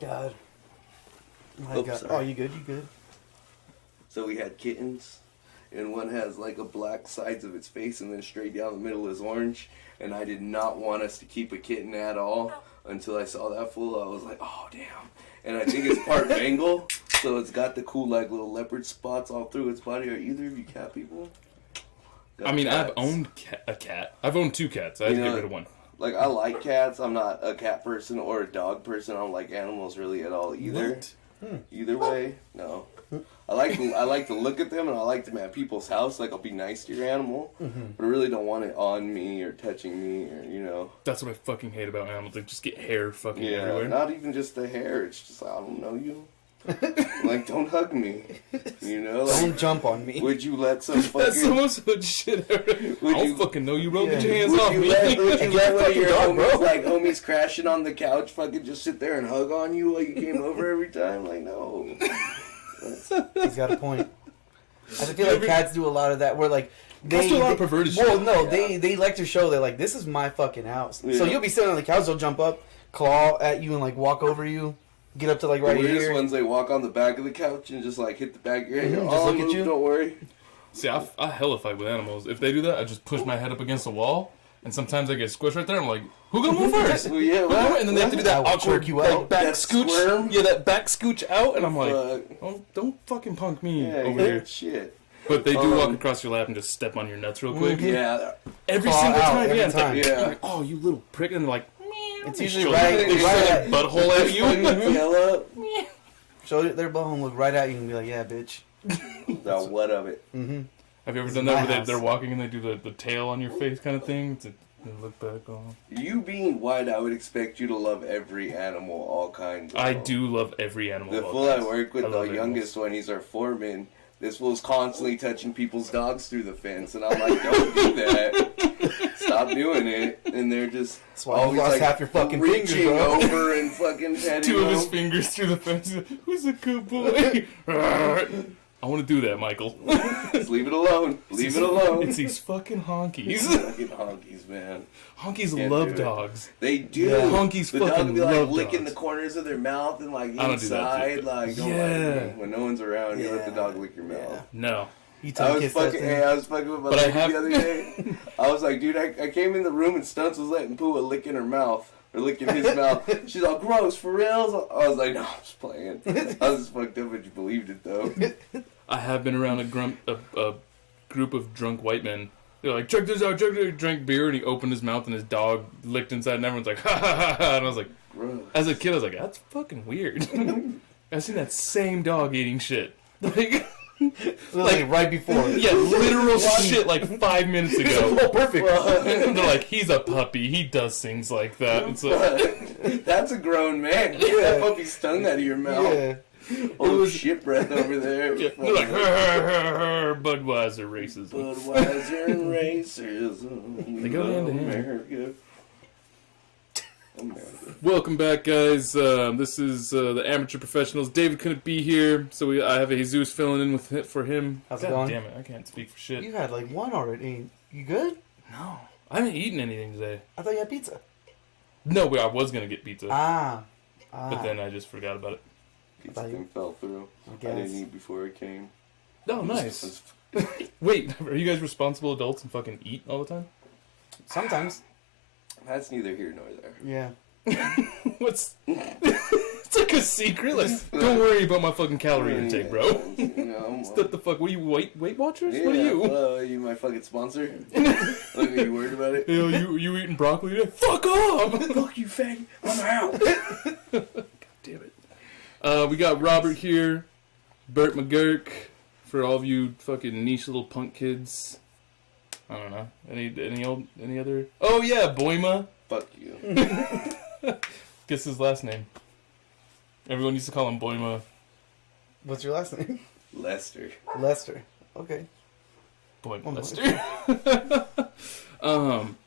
God. My God. Sorry. Oh, you good? You good? So we had kittens, and one has like a black sides of its face, and then straight down the middle is orange. And I did not want us to keep a kitten at all until I saw that fool. I was like, oh damn. And I think it's part Bengal, so it's got the cool like little leopard spots all through its body. Are either of you cat people? I mean, cats. I've owned a cat. I've owned 2 cats. I had to get rid of one. Like, I like cats. I'm not a cat person or a dog person. I don't like animals really at all either. Either way, no. I like to look at them, and I like them at people's house. Like, I'll be nice to your animal, but I really don't want it on me or touching me or, you know. That's what I fucking hate about animals. They just get hair fucking everywhere. Not even just the hair. It's just, I don't know you. Like, don't hug me. You know? Like, don't jump on me. Would you let some fucking... That's the most hood shit ever. I don't fucking know you, bro. Get your hands off me. Would you let one of your homies, like, homies crashing on the couch fucking just sit there and hug on you while you came over every time? Like, no. He's got a point. I feel like cats do a lot of that where, like, they do a lot of perverted shit. Well, no, they like to show that, like, this is my fucking house. Yeah. So you'll be sitting on the couch, they'll jump up, claw at you, and, like, walk over you. Get up to like right here. The weirdest ones, they walk on the back of the couch and just like hit the back of your head. Just look at you. Don't worry. See, I hella fight with animals. If they do that, I just push my head up against the wall, and sometimes I get squished right there. I'm like, who gonna move first? Well, yeah, right. And then they have to do that awkward like, back scooch. Squirm. Yeah, that back scooch out, and I'm like, oh, don't fucking punk me over here. Shit. But they do walk across your lap and just step on your nuts real quick. Yeah. Every single time. Every time. Yeah. Like, oh, you little prick, and they're like. It's usually right at butthole at you. Yellow. Show their butthole, look right at you, and be like, "Yeah, bitch." Now what of it? Have you ever done that where they're walking and they do the tail on your face kind of thing to look back on? You being white, I would expect you to love every animal, all kinds. I do love every animal. The fool I work with, the youngest one, he's our foreman. This fool's constantly touching people's dogs through the fence, and I'm like, don't do that. Stop doing it. And they're just always lost like half your fucking reaching fingers, bro. over and fucking petting 2 of his fingers through the fence. Who's a good boy? I want to do that, Michael. Just leave it alone. Leave it alone. It's these fucking honkies. Fucking honkies, man. Honkies love dogs. They do. Yeah. Honkies the fucking dog will be like love licking dogs. the corners of their mouth and like I don't do that inside. shit. Like, don't like when no one's around, you let the dog lick your mouth. No. I was fucking with my lady the other day. I was like, dude, I came in the room and Stunts was letting Pooh lick in her mouth. Or licking his mouth. She's all, gross, for real? I was like, no, I'm just playing. I was just fucked up, but you believed it, though. I have been around a group of drunk white men. They're like, check this out, check this out. He drank beer, and he opened his mouth, and his dog licked inside, and everyone's like, ha, ha, ha, ha. And I was like, gross. As a kid, I was like, that's fucking weird. I've seen that same dog eating shit. Like right before. Yeah, literal shit like 5 minutes ago. Oh, perfect. They're like, he's a puppy. He does things like that. It's like, that's a grown man. Get that puppy's tongue out of your mouth. Yeah. Oh, shit breath over there. Yeah, they're like, Budweiser racism. Budweiser and racism. They go hand to hand. America. Welcome back, guys. This is the Amateur Professionals. David couldn't be here, so I have a Jesus filling in for him. How's it God going? Damn it, I can't speak for shit. You had like one already. You good? No, I haven't eaten anything today. I thought you had pizza. No, I was gonna get pizza. But then I just forgot about it. Pizza thing fell through. I didn't eat before it came. Oh, nice. Wait, are you guys responsible adults and fucking eat all the time? Sometimes. That's neither here nor there. Yeah. What's... It's like a secret. Like, don't worry about my fucking calorie intake, bro. What the fuck? What are you, Weight Watchers? Yeah, what are you? Are you my fucking sponsor? Like, are you worried about it? Yo, you eating broccoli today? Fuck off! Fuck you, fag. I'm out. God damn it. We got Robert here. Bert McGurk. For all of you fucking niche little punk kids. I don't know. Any other? Oh yeah, Boima. Fuck you. Guess his last name. Everyone used to call him Boima. What's your last name? Lester. Lester. Okay. Boima Lester.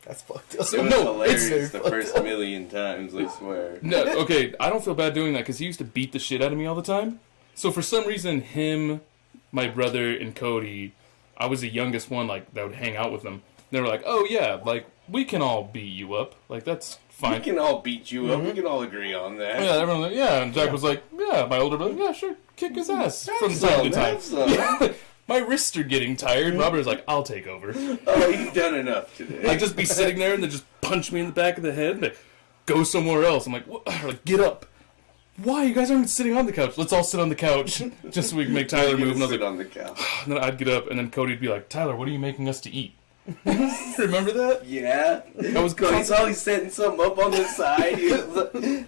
That's fucked up. It was hilarious the first million times, I swear. No, okay, I don't feel bad doing that because he used to beat the shit out of me all the time. So for some reason, him, my brother, and Cody, I was the youngest one, like, that would hang out with them. They were like, oh yeah, like, we can all beat you up. Like, that's fine. We can all beat you up. We can all agree on that. Yeah, everyone like, yeah. And Jack was like, yeah, my older brother, yeah, sure, kick his ass from time to time. Yeah. My wrists are getting tired. Robert's like, I'll take over. Oh, you've done enough today. I'd just be sitting there and they just punch me in the back of the head and they go somewhere else. I'm like, what? Like, get up. Why? You guys aren't sitting on the couch. Let's all sit on the couch just so we can make Tyler move. And I was like, on the couch. And then I'd get up and then Cody'd be like, Tyler, what are you making us to eat? Remember that? Yeah. I was He's always setting something up on the side.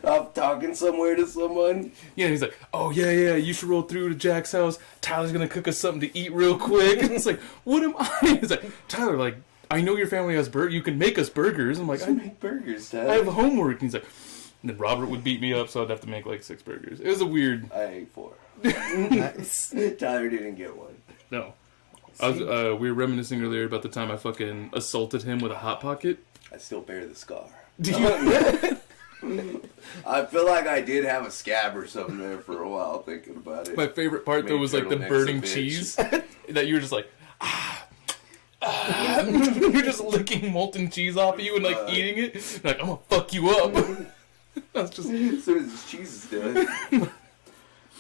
I'm talking somewhere to someone. Yeah, he's like, oh, yeah, you should roll through to Jack's house. Tyler's going to cook us something to eat real quick. And it's like, what am I? He's like, Tyler, like, I know your family has burgers. You can make us burgers. I'm like, I make burgers, Tyler. I have homework. And he's like, and then Robert would beat me up, so I'd have to make like 6 burgers. It was a weird... I ate 4. Nice. Tyler didn't get one. No. I was, we were reminiscing earlier about the time I fucking assaulted him with a Hot Pocket. I still bear the scar. Did you? I feel like I did have a scab or something there for a while thinking about it. My favorite part, though, was like the turtlenecks burning a bitch. cheese. That you were just like, you're just licking molten cheese off of you and like eating it. And, like, I'm gonna fuck you up. That's just... As soon as this cheese is done.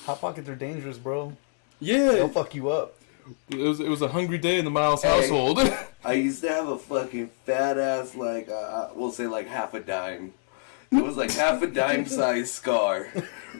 Hot Pockets are dangerous, bro. Yeah. They'll fuck you up. It was a hungry day in the Miles household. I used to have a fucking fat ass, like, we'll say like half a dime. It was like half a dime size scar.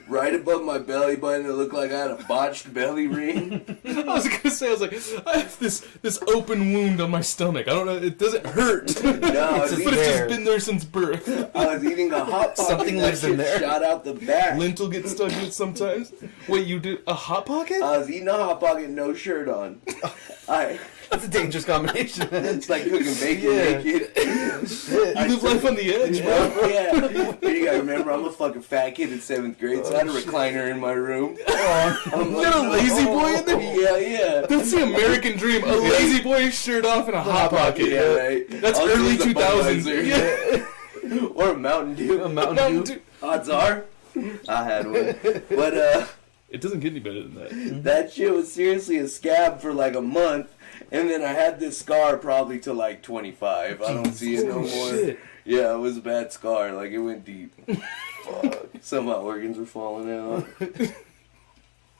Right above my belly button, it looked like I had a botched belly ring. I was gonna say, I was like, I have this open wound on my stomach. I don't know, it doesn't hurt. No, but it's just been there since birth. I was eating a Hot Pocket. Something lives in there. Shot out the back. Lentil gets stuck in it sometimes. Wait, you did a Hot Pocket? I was eating a Hot Pocket, no shirt on. That's a dangerous combination. It's like cooking bacon naked. You live life on the edge, bro. Yeah. You gotta remember, I'm a fucking fat kid in 7th grade, so I had a recliner in my room. I'm You got a lazy boy in there? Yeah. That's the American dream. A lazy boy shirt off and a Hot Pocket. Yeah, right. That's I'll early use a 2000s. Budweiser. Yeah. Or a Mountain Dew. A Mountain Dew. Odds are, I had one. But, It doesn't get any better than that. that shit was seriously a scab for like a month. And then I had this scar probably till like 25. I don't see it no more. Shit. Yeah, it was a bad scar. Like, it went deep. Fuck. Some of my organs were falling out.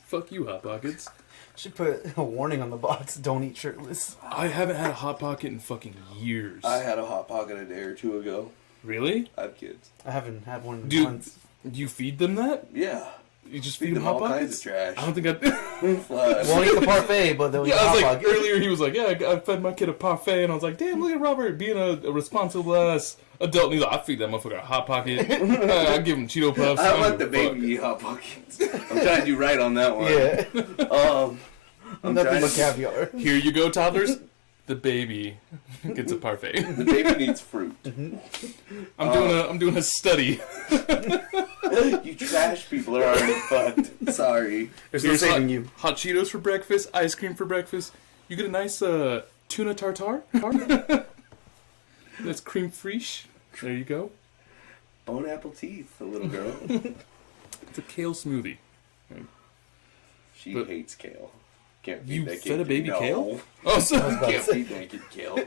Fuck you, Hot Pockets. Should put a warning on the box: don't eat shirtless. I haven't had a Hot Pocket in fucking years. I had a Hot Pocket a day or 2 ago. Really? I have kids. I haven't had one in Dude. months. Do you feed them that? Yeah. You just Feed feed them them Hot all Pockets? kinds of trash. I don't think I... Flush. Won't eat the parfait, but they'll eat Yeah, the I Hot was like, Pocket. earlier he was like, yeah, I fed my kid a parfait, and I was like, damn, look at Robert being a responsible ass adult. And he's like, I feed that motherfucker a Hot Pocket. I give him Cheeto Puffs. I don't let the give a fuck. baby eat Hot Pockets. I'm trying to do right on that one. Yeah. I'm Nothing trying but to... caviar. Here you go, toddlers. The baby gets a parfait. The baby needs fruit. I'm doing a study. You trash people are already fucked. Sorry. They're still Here's saving you. Hot Cheetos for breakfast, ice cream for breakfast. You get a nice tuna tartare. That's cream fraiche. There you go. Bone apple teeth, the little girl. It's a kale smoothie. She But- hates kale. Can't feed You that fed kid a baby no. kale? Oh, so Can't feed that kid kale.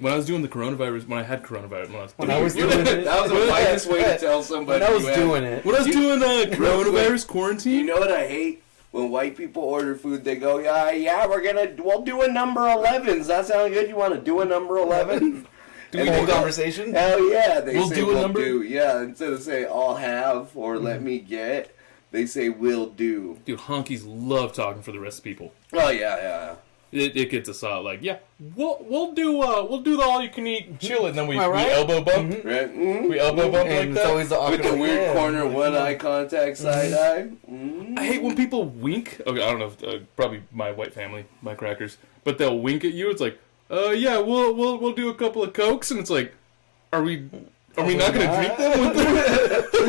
when I was doing the coronavirus, when I had coronavirus, When I was doing it, That was the whitest way to tell somebody. when I was you had- doing it, when I was doing coronavirus You quarantine, know what I hate? When white people order food, they go, yeah, we'll do a number 11. Does that sound good? You want to do a number 11? do we whole do conversation. Hell yeah. They We'll say do a we'll number? do. Yeah, instead of say I'll have or let me get, they say will do. dude, honkies love talking for the rest of people. Oh, yeah. It gets us all like, yeah, we'll do the all you can eat chill, and then we, Am I right? we elbow bump, Right? Mm-hmm. we elbow bump like And it's that. always the awkward With the weird yeah. corner, one eye contact, side eye. Mm-hmm. I hate when people wink. Okay, I don't know, if, probably my white family, my crackers, but they'll wink at you. It's like, yeah, we'll do a couple of Cokes, and it's like, are we not gonna drink them? With them?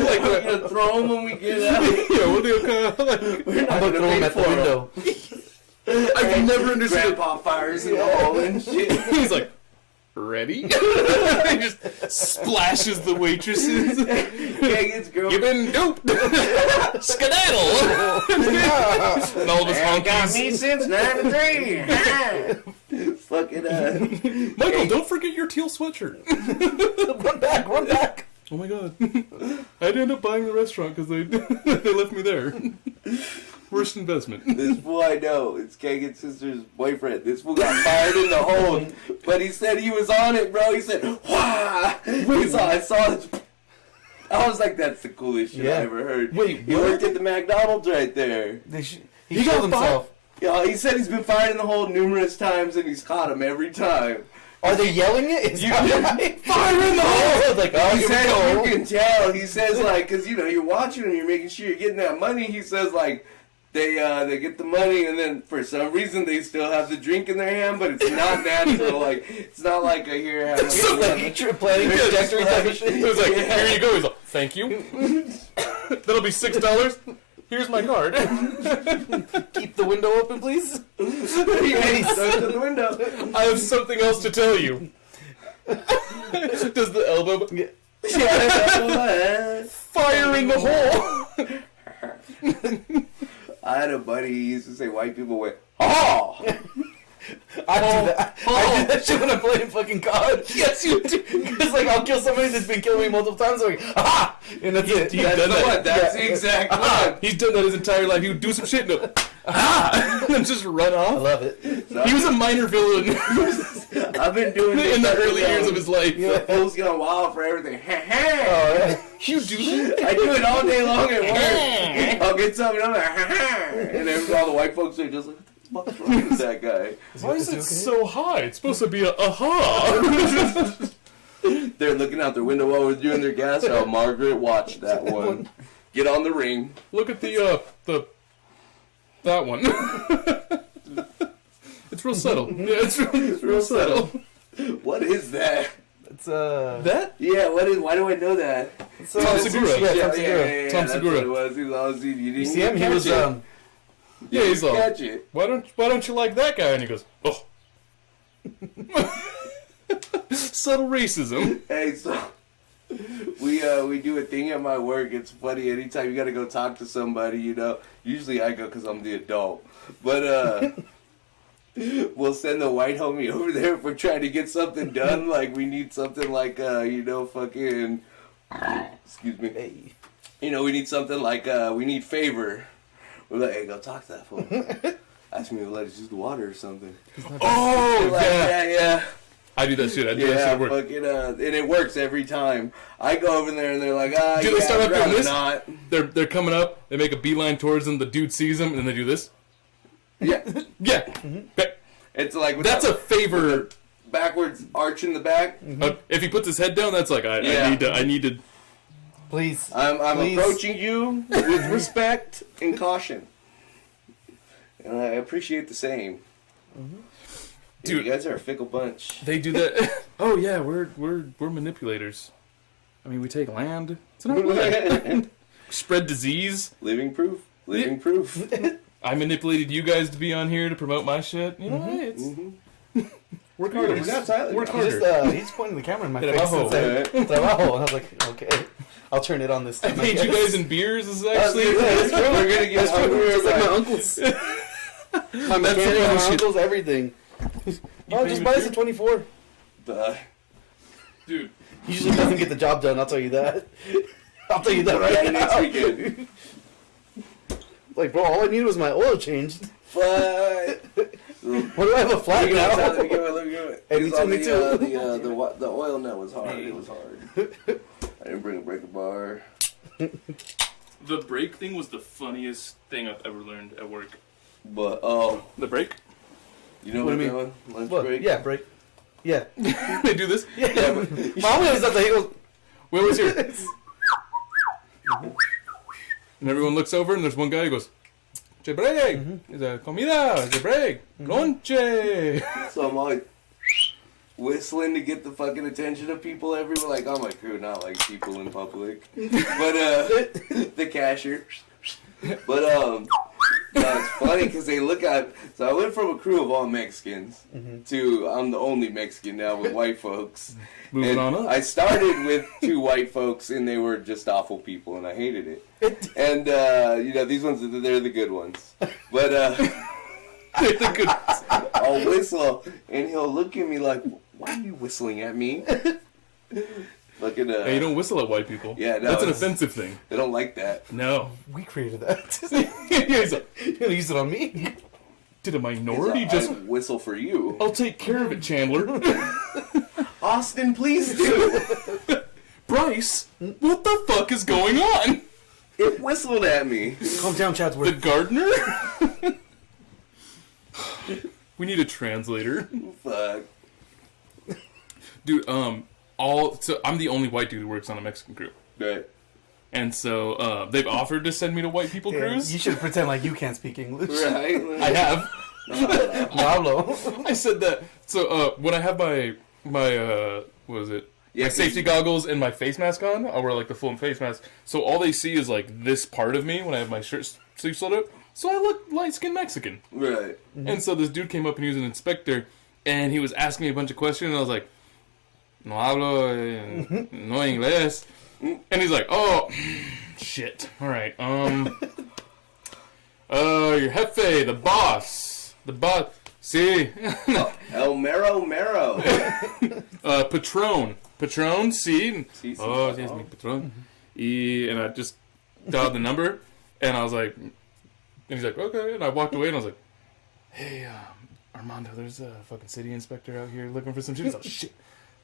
Like, We're gonna throw them when we get out. yeah, we'll do a couple. Like, We're not I'm gonna throw pay him at the for 'em. window. I've never understood. Grandpa fires in the hole and shit. He's like, ready? He just splashes the waitresses. It's girl. You've been duped. Skedaddle. And all of us Got honkies. me since '93. Fucking Michael, don't forget your teal sweatshirt. Run back. Oh my god. I had to end up buying the restaurant because they they left me there. Worst investment. This fool I know, it's Kagan's sister's boyfriend. This fool got fired in the hold, but he said he was on it, bro. He said, "Wah!" I saw it. I was like, that's the coolest shit I ever heard. Wait, he worked at the McDonald's right there. He killed himself. Yeah, he said he's been fired in the hole numerous times, and he's caught him every time. Are they yelling it? You Fire in the hole! Like, oh, he here said, we go. you can tell. He says, like, because, you know, you're watching him, you're making sure you're getting that money. He says, like, they get the money, and then for some reason they still have the drink in their hand, but it's not natural. Like, it's not like a here have So like planning trajectory type of shit. It was like, here you go. He's like, thank you. That'll be $6. Here's my card. Keep the window open, please. He stuck to the window. I have something else to tell you. Does the elbow fire in the hole? I had a buddy, he used to say white people went, oh! I do that. I do that shit when I'm playing fucking COD. Yes, you do. Because like I'll kill somebody that's been killing me multiple times. I'm like, ah, and that's it. He's That's done the that. one. That's the exact one. He's done that his entire life. He would do some shit and go, ah, and just run I off. love it. He was a minor villain I've been doing this in the early years of his life. The fool's going wild for everything. Oh, yeah. You do that? I do it all day long at work. I'll get something, I'm like, and then all the white folks are just like, what the fuck's wrong with that guy? Why is it so high? It's supposed to be a aha. They're looking out their window while we're doing their gas. Oh, Margaret, watch that one. Get on the ring. Look at that one. It's real subtle. Yeah, it's real subtle. What is that? It's That? Yeah, what is? Why do I know that? it's, Tom Segura. Yeah, Tom Segura. Tom Tom Segura. Segura. That's what it was. He was always, you didn't You see him? He catch was it. Yeah, he's like, Catch it. why don't you like that guy? And he goes, oh. Subtle racism. Hey, so we do a thing at my work. It's funny. Anytime you got to go talk to somebody, you know. Usually I go because I'm the adult, but we'll send the white homie over there if we're trying to get something done. Like we need something like fucking. Excuse me. Hey. You know, we need something like we need favor. We're like, hey, go talk to that fool. Ask me to let us use the water or something. Oh, Like, yeah. yeah. I do that shit. I do that shit Yeah, at work. fucking, and it works every time. I go over there and they're like, Do they start off doing this? Not. They're coming up. They make a beeline towards them. The dude sees them, and then they do this. Yeah, Yeah. Okay. it's like with That's the a favor. backwards arch in the back. If he puts his head down, that's like I need to. Please. I'm Please. approaching you with respect and caution, and I appreciate the same. Dude, you guys are a fickle bunch. They do that. Oh yeah, we're manipulators. I mean, we take land. It's not bad. Spread disease. Living proof. Living proof. I manipulated you guys to be on here to promote my shit. You know, hey, it's work harder. We're not silent. Work He harder. just he's pointing the camera in my face and Trabajo. said, "Trabajo." And I was like, okay, I'll turn it on this I time. paid you guys in beers. This is actually. We're gonna get That's true. hungry. Just like my Like, uncles, my That's mechanic, the my funny shit. uncles, everything. Oh, pay just me buy us too? a 24. Dude. He usually doesn't get the job done. I'll tell you that. I'll tell you that yeah, right next now. weekend. Like, bro, all I needed was my oil changed. But What do I have a flag now? Let me give it. Hey, me too, me too. The oil net was hard. It was hard. I didn't bring a breaker bar. The break thing was the funniest thing I've ever learned at work. But The break? you know What what do we're you doing? Lunch What? break. Yeah, break. Yeah. They do this. Yeah. Yeah, but My homie always does that. He goes, We always hear. And everyone looks over, and there's one guy who goes, "Che break, is a comida, is a break, lonche." so I'm always whistling to get the fucking attention of people everywhere. Like on my crew, not like people in public. But the cashier. But no, it's funny because they look at. So I went from a crew of all Mexicans to I'm the only Mexican now with white folks. Moving And on up. I started with 2 white folks, and they were just awful people, and I hated it. And these ones, they're the good ones. But I'll whistle, and he'll look at me like, "Why are you whistling at me?" Fucking. Hey, you don't whistle at white people. Yeah, no, That's an offensive thing. They don't like that. No. We created that. He's like, You're gonna use it on me? did a minority I just... whistle for you? I'll take care of it, Chandler. Austin, please do. Bryce, what the fuck is going on? It whistled at me. Calm down, The Chadsworth. gardener? We need a translator. Fuck. Dude, so I'm the only white dude who works on a Mexican crew. Right. And so, they've offered to send me to white people Yeah, cruise. you should pretend like you can't speak English. Right. I have. No hablo. I said that. So, when I have my what was it? Yeah, My safety goggles and my face mask on, I'll wear like the full face mask. So all they see is like this part of me when I have my shirt sleeves rolled up. So I look light-skinned Mexican. Right. And so this dude came up and he was an inspector, and he was asking me a bunch of questions, and I was like, no hablo no inglés. And he's like, oh, shit. All right. Your jefe, the boss. Sí. El Mero. Patron. Patron, sí. Sí, Oh, yes, mi patron. And I just dialed the number, and I was like, and he's like, okay. And I walked away, and I was like, hey, Armando, there's a fucking city inspector out here looking for some shit. He's like, shit.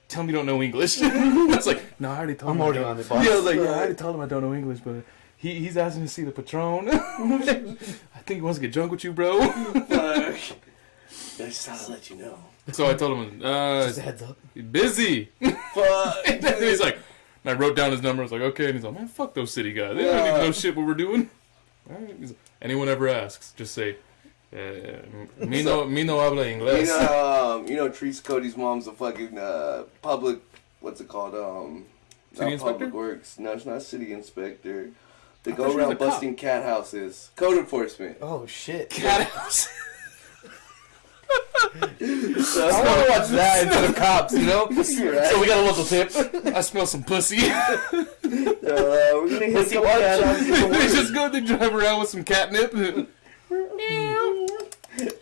Tell me you don't know English. I was like, no, I already told him. I'm already on it, boss. Yeah, I was like, yeah, I already told him I don't know English, but he's asking to see the patron. I think he wants to get drunk with you, bro. I just thought I'd let you know. So I told him, Just a heads up. busy. Fuck. And he's like, and I wrote down his number. I was like, okay. And he's like, man, fuck those city guys. They don't even know shit what we're doing. All right. He's like, anyone ever asks, just say, mi no habla inglés. You know, Teresa Cody's mom's a fucking public. What's it called? City not inspector? Public Works. No, it's not city inspector. They I go thought she was a around cop. busting cat houses. Code enforcement. Oh shit. Cat house. I want to watch that instead of cops, you know? Right. So we got a local tip. I smell some pussy. We're gonna hit Pussy some watch. cat houses. They just go, they drive around with some catnip.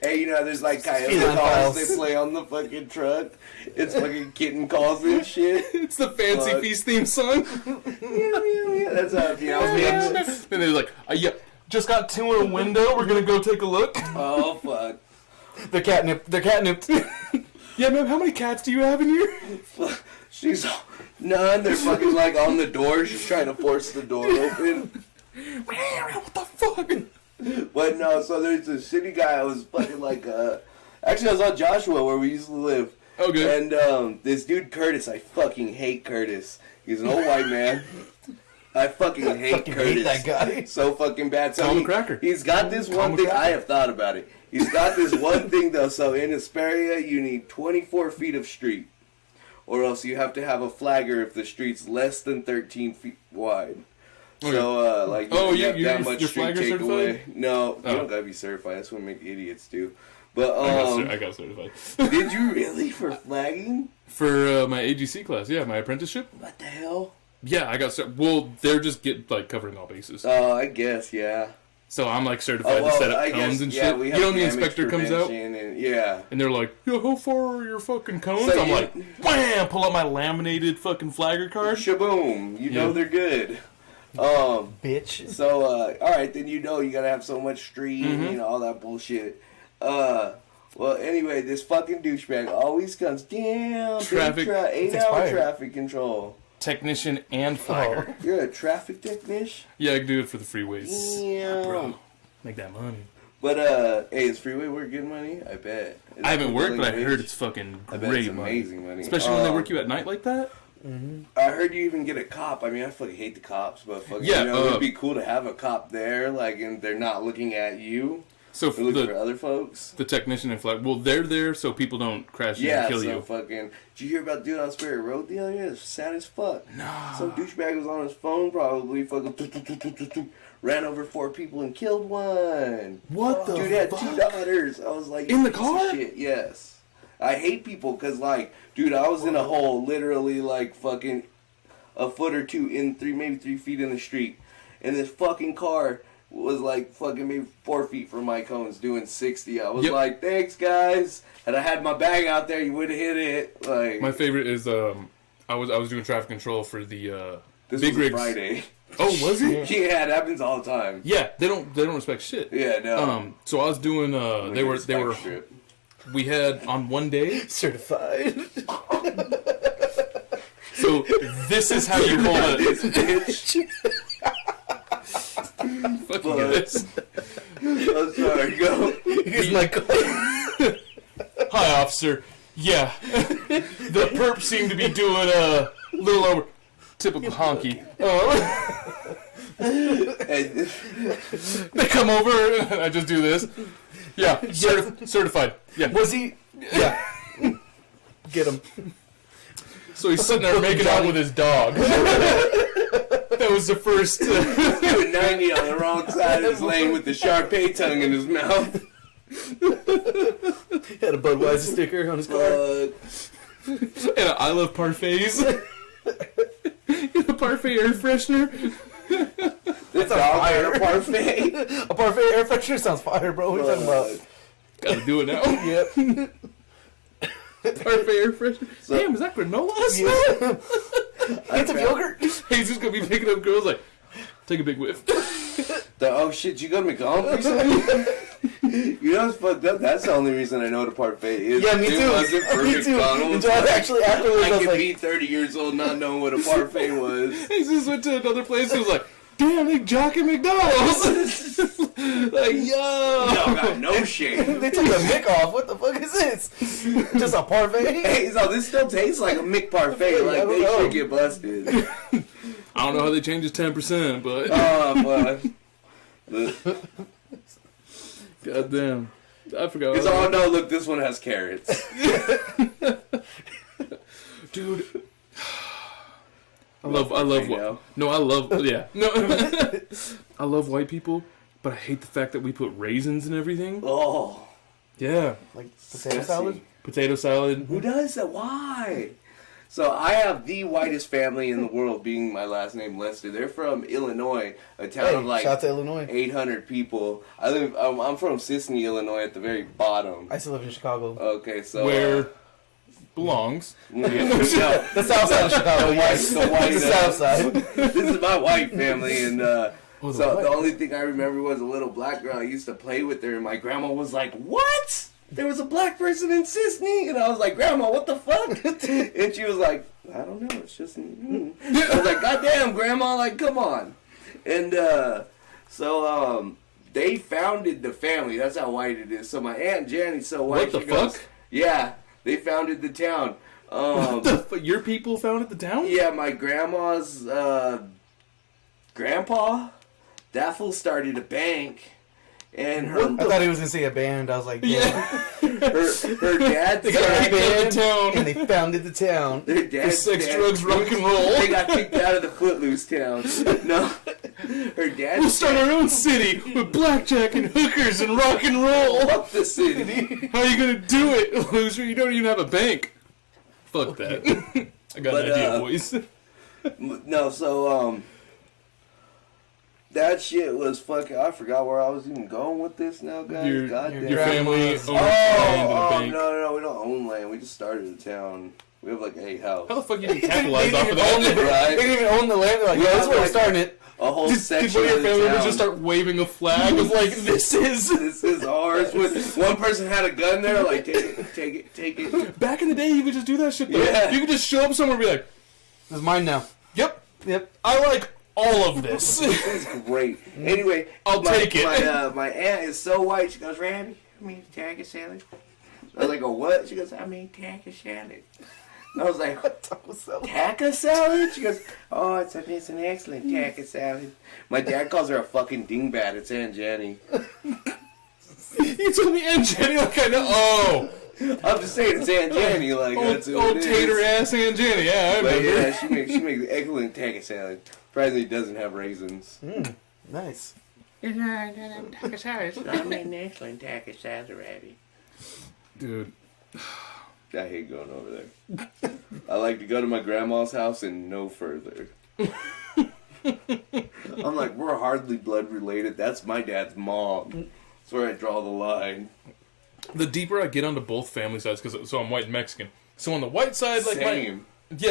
Hey, you know, there's like coyote Feline calls files. they play on the fucking truck. It's fucking kitten calls and shit. It's the Fancy Fuck. Feast theme song. That's how it feels. And they're like, yeah, just got two in a window. We're gonna go take a look. Oh, fuck. They're catnipped. Yeah, man, how many cats do you have in here? She's none. They're fucking like on the door. She's trying to force the door open. What the fuck? But no, so there's a city guy. I was fucking like, actually, I was on Joshua where we used to live. Okay. And this dude Curtis, I fucking hate Curtis. He's an old white man. I fucking hate Fucking Curtis. hate that guy. So fucking bad. So Call him a cracker. He's got this Call him one a thing. cracker. I have thought about it. He's got this one thing though. So in Hesperia, you need 24 feet of street, or else you have to have a flagger if the street's less than 13 feet wide. Okay. So like, Oh, you have you're- that much you're street flagger takeaway. certified? No, Oh. you don't gotta be certified. That's what make idiots do. But I got certified. did you really for flagging? For my AGC class, yeah, my apprenticeship. What the hell? Yeah, I got well, they're just like covering all bases. Oh, I guess yeah. So I'm like certified to set up I cones guess, and yeah, shit. we You have know when the damage inspector comes out prevention and, yeah. and they're like, "Yo, how far are your fucking cones?" So I'm you- like, "Wham!" Pull out my laminated fucking flagger card. Shaboom! You know Yeah. they're good. Bitch. So all right, then you know you gotta have so much street, Mm-hmm. you know all that bullshit. Well, anyway, this fucking douchebag always comes down. Traffic. 8-hour expired. traffic control. Technician and flagger. You're a traffic technician. Yeah, I can do it for the freeways. Yeah, Bro, make that money. But hey, is freeway work good money? I bet. Is I haven't it worked, but I really heard rich? it's fucking I bet great it's money. amazing money. Especially when they work you at night like that. I heard you even get a cop. I mean, I fucking hate the cops, but fucking, Yeah, you know, it'd be cool to have a cop there, like, and they're not looking at you. So They're looking for the other folks. technician and flag, well, they're there so people don't crash you Yeah, and kill so you. fucking. Did you hear about the dude on Spirit Road the other day? It's sad as fuck. Nah. Some douchebag was on his phone, probably fucking ran over 4 people and killed one. What the Dude had fuck? 2 daughters. I was like, In the piece of car? Shit. Yes. I hate people because, like, dude, I was in a hole, literally, like, fucking a foot or two in maybe 3 feet in the street, and this fucking car was like fucking maybe 4 feet from my cones doing 60. I was Yep. like, thanks guys. Had I had my bag out there, you would have hit it. Like My favorite is I was doing traffic control for the this big was a rigs. Friday. Oh, was it? Yeah, it happens all the time. Yeah, they don't respect shit. Yeah, no. So I was doing they were Strip. we had on one day. Certified. So this is how you hold a This bitch. fucking guys. I'm sorry, go. He's like, Hi, officer. Yeah, the perp seemed to be doing a little over typical honky. And They come over and I just do this. Yeah, certified. Yeah. was he? Yeah. Get him. So he's sitting there making out with his dog. That was the first. doing 90 on the wrong side of his lane with the Shar-Pei tongue in his mouth. Had a Budweiser sticker on his car. And I love parfaits. The parfait air freshener. That's on all fire. a parfait. A parfait air freshener sounds fire, bro. What are you talking about? Gotta do it now. Yep. Parfait air freshener. So- Damn, is that granola? Yeah. Hint of yogurt. He's just gonna be picking up girls like, take a big whiff. Oh shit, you go to McDonald's recently? You know what's fucked up? That's the only reason I know what a parfait is. Yeah, me It too. wasn't for Me too. McDonald's. Until I actually afterwards, I I was could like, be 30 years old not knowing what a parfait was. He just went to another place and was like, damn, they jock at McDonald's. Like, yo. Y'all got no shame. they took the mick off. What the fuck is this? Just a parfait? Hey, so this still tastes like a McParfait. Like, I don't they know. should get busted. I don't know how they changed his 10%, but But goddamn. I forgot. it's all no, look, this one has carrots. Dude. I love now. no, I love yeah. No. I love white people, but I hate the fact that we put raisins in everything. Oh. Yeah. Like potato Sassy. salad? Potato salad. Who does that? Why? So I have the whitest family in the world, being my last name Lester. They're from Illinois, a town Hey, of like shout out to Illinois. 800 people. I'm from Sisseton, Illinois, at the very bottom. I used to live in Chicago. Okay, so Where belongs. no, The south side of Chicago, yes. the white, the south side. this is my white family, and Oh, so the only thing I remember was a little black girl. I used to play with her, and my grandma was like, "What? There was a black person in Sisseton?" And I was like, "Grandma, what the fuck?" And she was like, "I don't know. It's just." I was like, "Goddamn, Grandma! Like, come on." And so they founded the family. That's how white it is. So my aunt Janny's so white. What the she goes, fuck? Yeah, they founded the town. Your people founded the town? Yeah, my grandma's grandpa, that fool started a bank, and her I thought he was going to say a band. I was like, yeah. her dad They got a started band, the town. and they founded the town. their For dad sex, drugs, rock and roll. They got kicked out of the Footloose town. No, her dad We'll start our own city with blackjack and hookers and rock and roll. fucked the city. How are you gonna do it, loser? You don't even have a bank. Fuck that. I got But, an idea, boys. No, so that shit was fucking. I forgot where I was even going with this now, guys. Your Goddamn. family owns grandma's- land in a Oh, bank. no, we don't own land. We just started a town. We have like a house. How the fuck you even They capitalize didn't off of even own that? it. Right. They didn't even own the land. They're like, We yeah, have that's where we're like- starting it. A whole Did section one of your of the family members town. just start waving a flag of like, this is... This is ours. With one person had a gun there, like take it. Back in the day, you could just do that shit though. Yeah. You could just show up somewhere and be like, This is mine now. yep, Yep. I like all of this. This is great. Anyway, I'll take it. My aunt is so white. She goes, Randy, I mean taco salad. I was like, a what? She goes, I mean taco salad. And I was like, Taco salad. taco salad? She goes, oh, it's an excellent taco salad. My dad calls her a fucking dingbat. It's Aunt Jenny. You told me Aunt Jenny like I know. Oh, I'm just saying it's Aunt Jenny. Like that's who old it is. tater ass Aunt Jenny. Yeah, I But remember. yeah, she makes excellent taco salad. Surprisingly, it doesn't have raisins. Nice. I mean, excellent taco salad, Rabbit. Dude, I hate going over there. I like to go to my grandma's house and no further. I'm like, we're hardly blood related. That's my dad's mom. That's where I draw the line. The deeper I get onto both family sides, so I'm white and Mexican. So on the white side, like Same.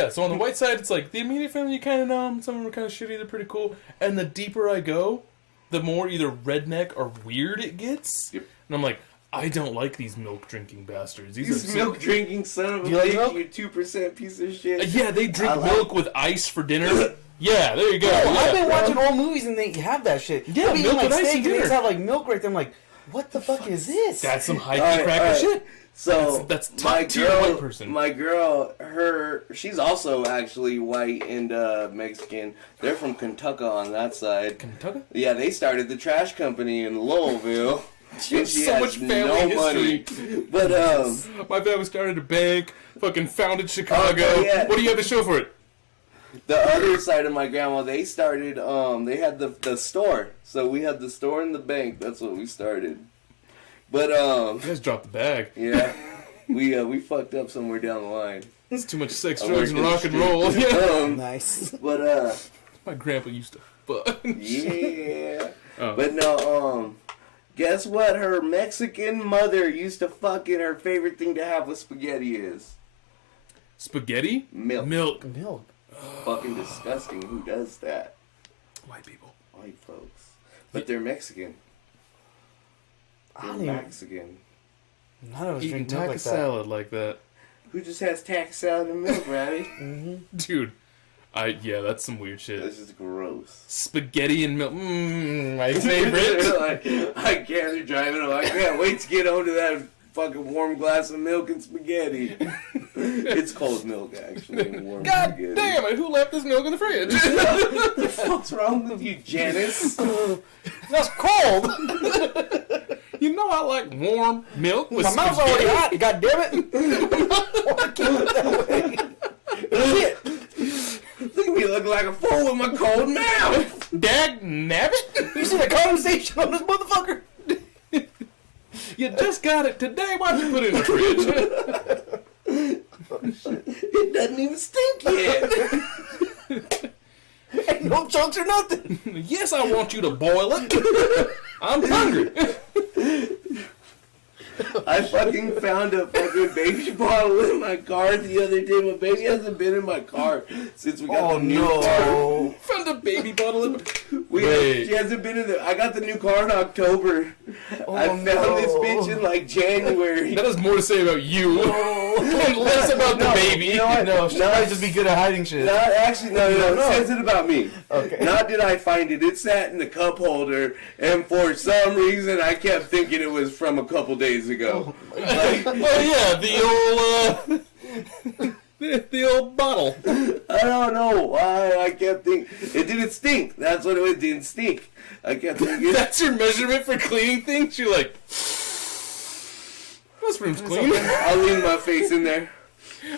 so on the white side, it's like the immediate family you kind of know them. Some of them are kind of shitty. They're pretty cool. And the deeper I go, the more either redneck or weird it gets. Yep. And I'm like, I don't like these milk drinking bastards. These milk drinking son of a You like bitch, you 2% piece of shit. Yeah, they drink milk with ice for dinner. Yeah, there you go. Oh, yeah. I've been watching old movies and they have that shit. Yeah, They'll be milk eating, with ice steak and and they dinner. just have like milk right there. I'm like, what the fuck is this? That's some high Alright, cracker alright. shit. So That's top tier white person. My girl, she's also actually white and Mexican. They're from Kentucky on that side. Kentucky? Yeah, they started the trash company in Louisville. And she so has much family history. But My family started a bank, fucking founded Chicago. Yeah. What do you have to show for it? the other side of my grandma, they started. They had the store. So we had the store and the bank. That's what we started. But You guys dropped the bag. yeah, we fucked up somewhere down the line. It's too much sex, I drugs, and worked rock in and the roll. street. Yeah. Nice. But My grandpa used to fuck. yeah. Oh. But no, guess what? Her Mexican mother used to fucking her favorite thing to have with spaghetti is Spaghetti? milk. Milk. Milk. Fucking disgusting. Who does that? White people. White folks. But they're Mexican. I They're don't even. Mexican. None of us Eating drink milk taco like that. salad like that. Who just has taco salad and milk, Robbie? Dude. Yeah, that's some weird shit. This is gross. Spaghetti and milk. My favorite. Like, I can't drive it home. I can't wait to get home to that fucking warm glass of milk and spaghetti. It's cold milk, actually. And warm God spaghetti. damn it, who left this milk in the fridge? What the fuck's wrong with you, Janice? That's cold. You know I like warm milk with My mouth's already spaghetti. hot. God damn it. I keep it that way. Shit. Look at me look like a fool with my cold mouth. Dag nabbit. You see the condensation on this motherfucker? You just got it today. Why'd you put it in the fridge? It doesn't even stink yet. Ain't no chunks or nothing. Yes, I want you to boil it. I'm hungry. I fucking found a fucking baby bottle in my car the other day. My baby hasn't been in my car since we got the new car. Found a baby bottle in She hasn't been in the. I got the new car in October. I found this bitch in like January. That has more to say about you and less about the baby. You know what? No, she might just be good at hiding shit. Not actually, no. It No. says it about me. Okay. Not did I find it. It sat in the cup holder, and for some reason, I kept thinking it was from a couple days ago. Like, Oh yeah, the old the old bottle. I don't know why I kept thinking it didn't stink. That's what it was. It didn't stink. I kept thinking. That's your measurement for cleaning things. You're like, this room's clean. I'll leave my face in there.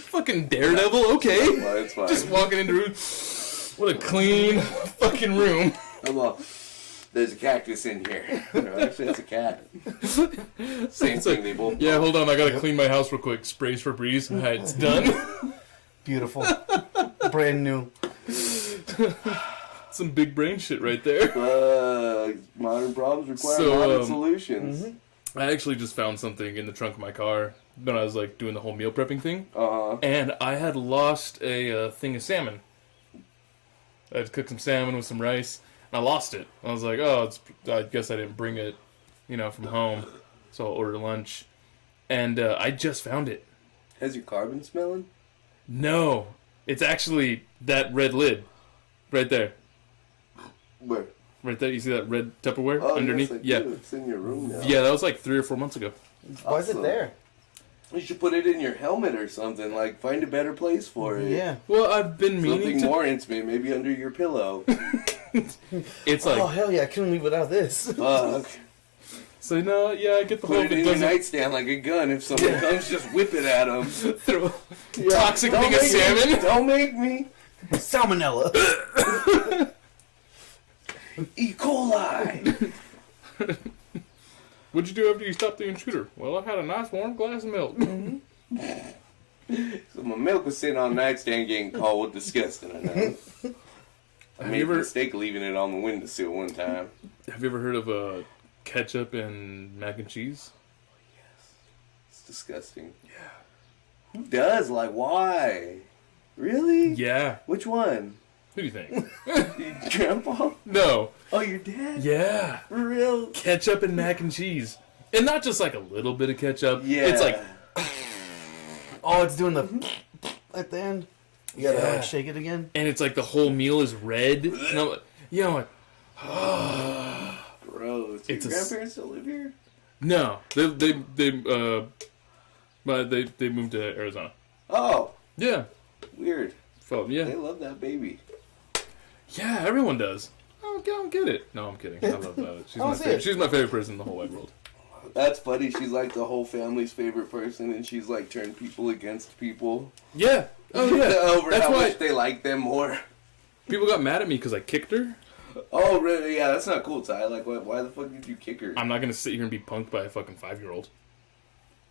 Fucking daredevil. Okay, Well, it's fine. just walking into room. What a clean fucking room. I'm all, there's a cactus in here. No, actually, that's a cat. Same thing, they both. Yeah, hold on. I gotta clean my house real quick. Sprays for breeze. Alright, it's done. Beautiful. Brand new. Some big brain shit right there. Modern problems require So, modern solutions. I actually just found something in the trunk of my car when I was like doing the whole meal prepping thing, Uh-huh. and I had lost a thing of salmon. I had cooked some salmon with some rice, and I lost it. I was like, oh, I guess I didn't bring it, from home, so I'll order lunch. And I just found it. Has your car been smelling? No, it's actually that red lid, right there. Where? Right there, you see that red Tupperware Oh, underneath? yes, I Yeah. do. It's in your room now. Yeah, that was like 3 or 4 months ago. Why is it Awesome. there? You should put it in your helmet or something. Like, find a better place for it. Yeah. Well, I've been meaning Something to. more intimate, maybe under your pillow. It's like, Oh, hell yeah. I couldn't leave without this. Fuck. so no, yeah, I get the whole Put it thing in your doesn't nightstand like a gun. If someone comes, just whip it at them. throw toxic thing of make me- salmon. Don't make me. Salmonella. E. coli. What'd you do after you stopped the intruder? Well, I had a nice warm glass of milk. So my milk was sitting on the nightstand getting cold. Disgusting, I know. made the mistake of leaving it on the windowsill one time. Have you ever heard of ketchup and mac and cheese? Yes. It's disgusting. Yeah. Who does? Like, why? Really? Yeah. Which one? Who do you think? Grandpa? No. Oh, your dad? Yeah. For real? Ketchup and mac and cheese. And not just like a little bit of ketchup. Yeah. It's like... Oh, it's doing the... at the end. You gotta like, shake it again. And it's like the whole meal is red. And I'm like... Gross. Do your grandparents still live here? No. They moved to Arizona. Oh. Yeah. Weird. Yeah. They love that baby. Yeah, everyone does. I don't get it. No, I'm kidding. I love that. She's my favorite person in the whole wide world. That's funny. She's like the whole family's favorite person, and she's like turned people against people. Yeah. Oh yeah. Over That's how why much they like them more. people got mad at me because I kicked her. Oh really? Yeah, that's not cool, Ty. Like, why the fuck did you kick her? I'm not gonna sit here and be punked by a fucking 5-year-old.